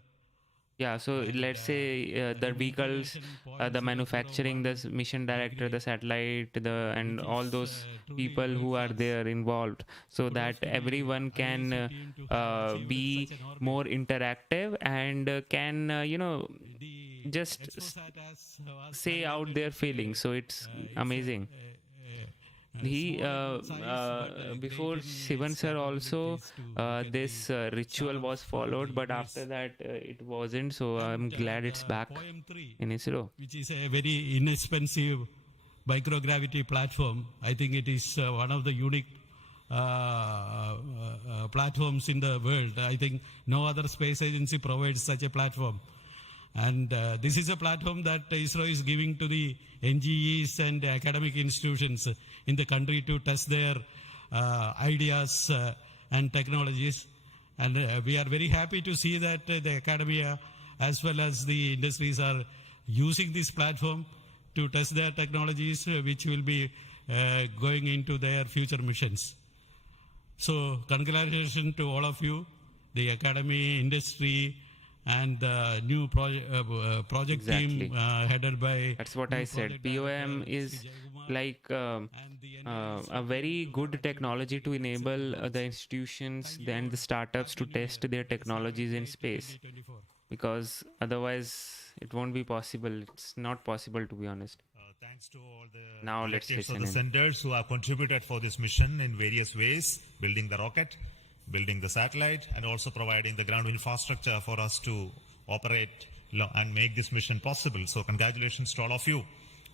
Yeah, so let's say the vehicles, the manufacturing, the mission director, the satellite, and all those people who are there involved, so that everyone can be more interactive and can just say out their feelings. So it's amazing. He before Sivan sir also this ritual was followed, but after that it wasn't, so I'm glad it's back in ISRO, which is a very inexpensive microgravity platform. I think it is one of the unique platforms in the world. I think no other space agency provides such a platform. And this is a platform that ISRO is giving to the NGEs and academic institutions in the country to test their ideas and technologies. And we are very happy to see that the academia as well as the industries are using this platform to test their technologies, which will be going into their future missions. So congratulations to all of you. the academy, industry, and the new project Exactly. team headed by. That's what I said. POM is like a very good technology to enable the institutions and the startups to test their technologies in space, because otherwise it won't be possible. It's not possible, to be honest. Thanks to all the Now let's directives of listen the in. centers who have contributed for this mission in various ways, building the rocket, building the satellite, and also providing the ground infrastructure for us to operate and make this mission possible. So congratulations to all of you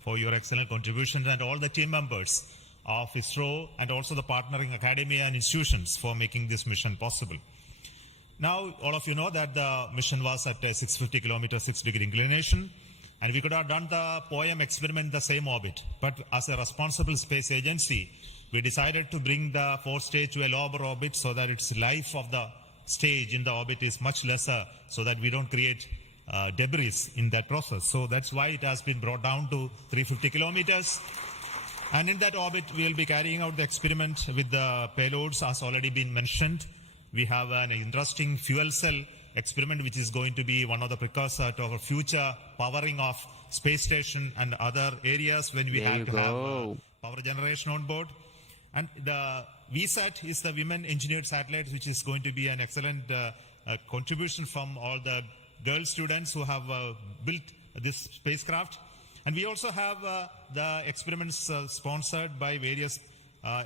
for your excellent contributions, and all the team members of ISRO and also the partnering academia and institutions for making this mission possible. Now, all of you know that the mission was at a 650 kilometer, 6-degree inclination, and we could have done the POEM experiment in the same orbit. But as a responsible space agency, we decided to bring the fourth stage to a lower orbit so that its life of the stage in the orbit is much lesser, so that we don't create debris in that process. So that's why it has been brought down to 350 kilometers. And in that orbit, we will be carrying out the experiment with the payloads, as already been mentioned. We have an interesting fuel cell experiment, which is going to be one of the precursors to our future powering of space station and other areas when we have to have power generation on board. And the VSAT is the Women Engineered Satellite, which is going to be an excellent contribution from all the girl students who have built this spacecraft. And we also have the experiments sponsored by various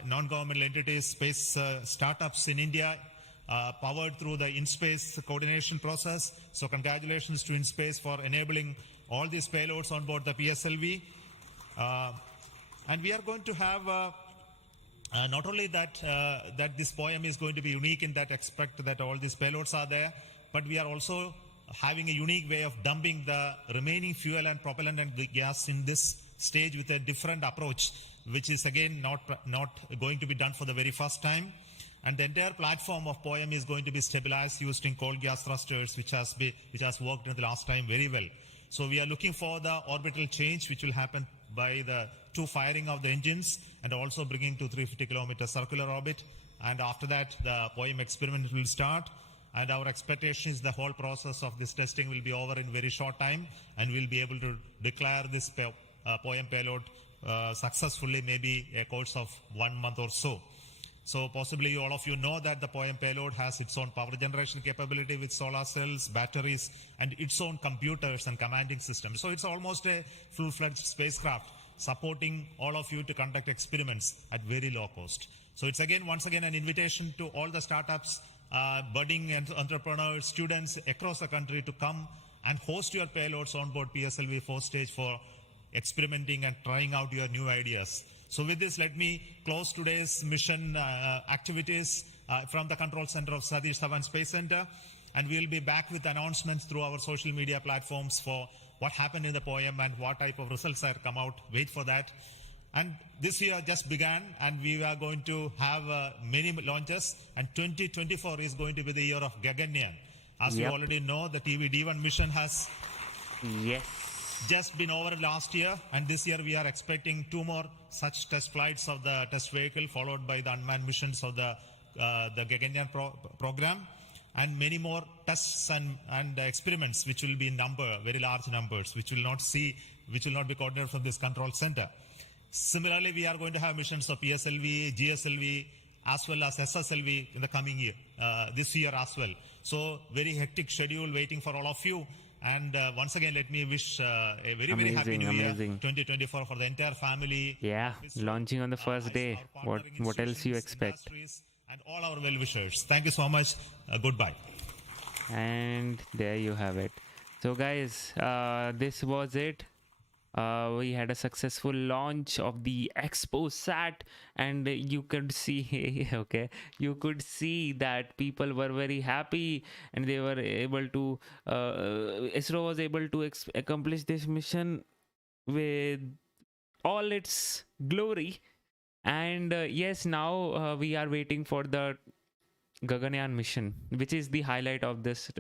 non-governmental entities, space startups in India, powered through the in-space coordination process. So congratulations to InSpace for enabling all these payloads on board the PSLV. And we are going to have not only that that this POEM is going to be unique in that aspect that all these payloads are there, but we are also having a unique way of dumping the remaining fuel and propellant and gas in this stage with a different approach, which is again not going to be done for the very first time. And the entire platform of POEM is going to be stabilized using cold gas thrusters, which has worked in the last time very well. So we are looking for the orbital change, which will happen by the two firing of the engines and also bringing to 350 kilometer circular orbit. And after that, the POEM experiment will start. And our expectation is the whole process of this testing will be over in very short time, and we'll be able to declare this POEM payload successfully, maybe a course of 1 month or so. So possibly all of you know that the POEM payload has its own power generation capability with solar cells, batteries, and its own computers and commanding systems. So it's almost a full-fledged spacecraft supporting all of you to conduct experiments at very low cost. So it's once again an invitation to all the startups, budding entrepreneurs, students across the country to come and host your payloads on board PSLV 4th stage for experimenting and trying out your new ideas. So with this, let me close today's mission activities from the control center of Satish Dhawan Space Center. And we'll be back with announcements through our social media platforms for what happened in the POEM and what type of results are come out. Wait for that. And this year just began, and we are going to have many launches, and 2024 is going to be the year of Gaganyaan. As you already know, the TVD1 mission has just been over last year, and this year we are expecting 2 more such test flights of the test vehicle, followed by the unmanned missions of the Gaganyaan program, and many more tests and experiments, which will be in very large numbers, which will not be coordinated from this control center. Similarly, we are going to have missions of PSLV, GSLV, as well as SSLV in the coming year, this year as well. So very hectic schedule waiting for all of you. And once again, let me wish a very, very happy new year 2024 for the entire family. Yeah, launching on the first day. What else you expect? And all our well-wishers. Thank you so much. Goodbye. And there you have it. So guys, this was it. We had a successful launch of the XpoSAT, and you could see you could see that people were very happy, and they were able to ISRO was able to accomplish this mission with all its glory. And yes, now we are waiting for the Gaganyaan mission, which is the highlight of this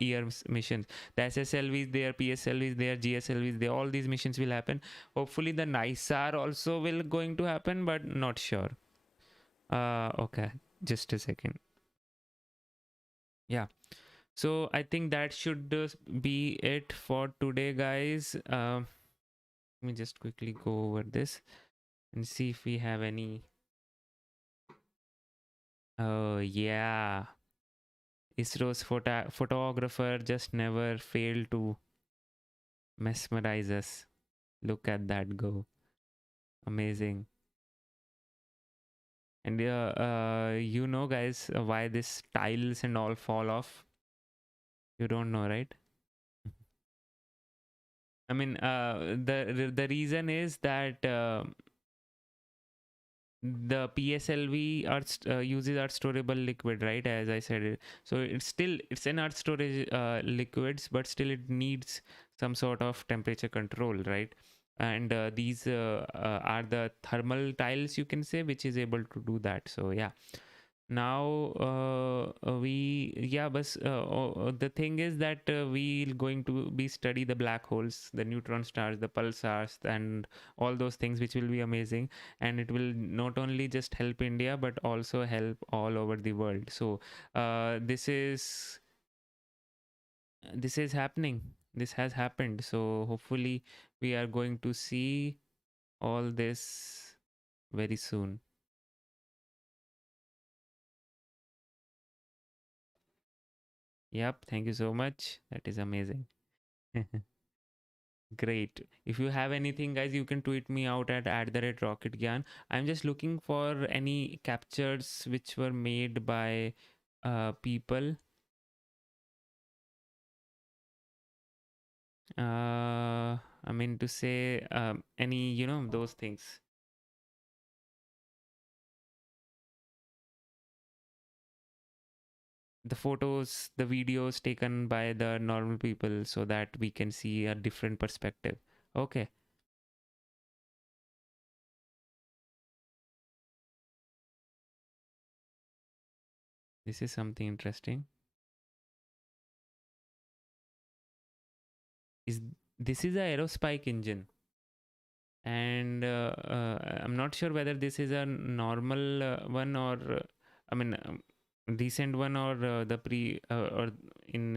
year's missions. The SSLV is there, PSLV is there, GSLV is there. All these missions will happen. Hopefully the NISAR also will going to happen, but not sure. Okay, just a second. yeah, so I think that should be it for today, guys. Let me just quickly go over this and see if we have any. Oh yeah, ISRO's photographer just never failed to mesmerize us. Look at that go. Amazing. And you know, guys, why this tiles and all fall off? You don't know, right? I mean, the reason is that the PSLV uses earth storable liquid, right? As I said, so it's an earth storage liquids, but still it needs some sort of temperature control, right? And these are the thermal tiles, you can say, which is able to do that. So yeah, now but the thing is that we're going to be study the black holes, the neutron stars, the pulsars, and all those things, which will be amazing, and it will not only just help India but also help all over the world. So this is happening, this has happened, so hopefully we are going to see all this very soon. Yep, thank you so much, that is amazing. Great. If you have anything, guys, you can tweet me out at @rocketgyan. I'm just looking for any captures which were made by people. I mean to say any, you know, those things. The photos, the videos taken by the normal people, so that we can see a different perspective. Okay. This is something interesting. This is a AeroSpike engine, and I'm not sure whether this is a normal one or I mean recent one, or the pre or in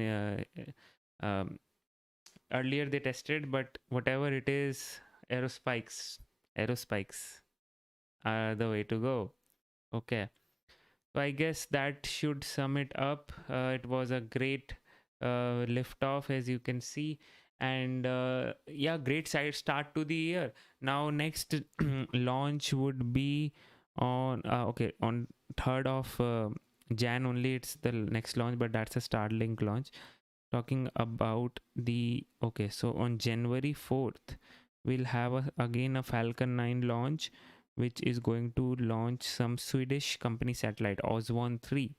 earlier they tested, but whatever it is, AeroSpikes are the way to go. Okay, so I guess that should sum it up. It was a great liftoff, as you can see, and yeah, great start to the year. Now next launch would be on on 3rd of Jan only. It's the next launch, but that's a Starlink launch. Talking about the so on January 4th we'll have again a Falcon 9 launch, which is going to launch some Swedish company satellite, Oswan 3.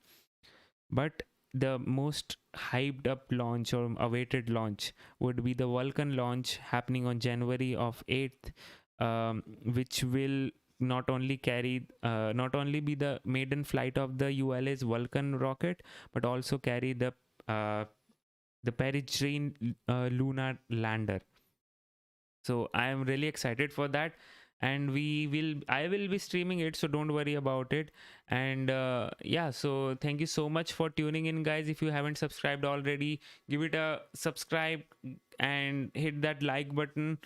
But the most hyped up launch or awaited launch would be the Vulcan launch happening on January of 8th, which will not only be the maiden flight of the ULA's Vulcan rocket, but also carry the Peregrine lunar lander. So I am really excited for that, and I will be streaming it, so don't worry about it. And yeah, so thank you so much for tuning in, guys. If you haven't subscribed already, give it a subscribe and hit that like button,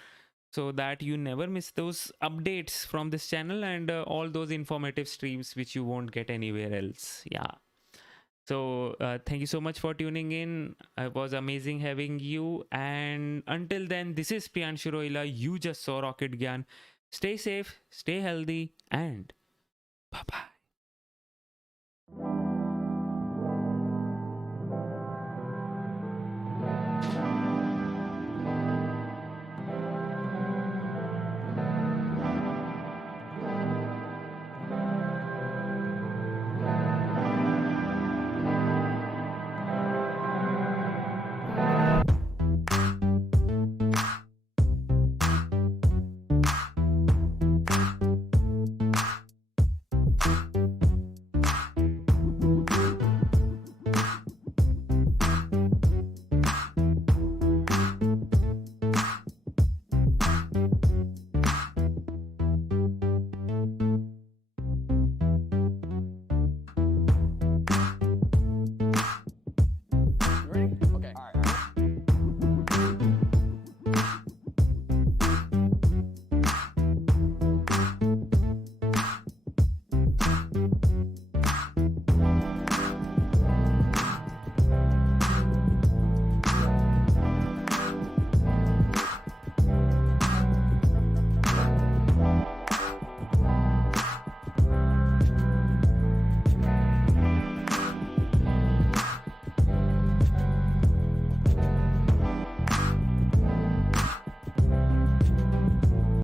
so that you never miss those updates from this channel and all those informative streams which you won't get anywhere else. Yeah. So thank you so much for tuning in. It was amazing having you. And until then, this is Priyanshu Roila. You just saw Rocket Gyan. Stay safe, stay healthy, and bye-bye.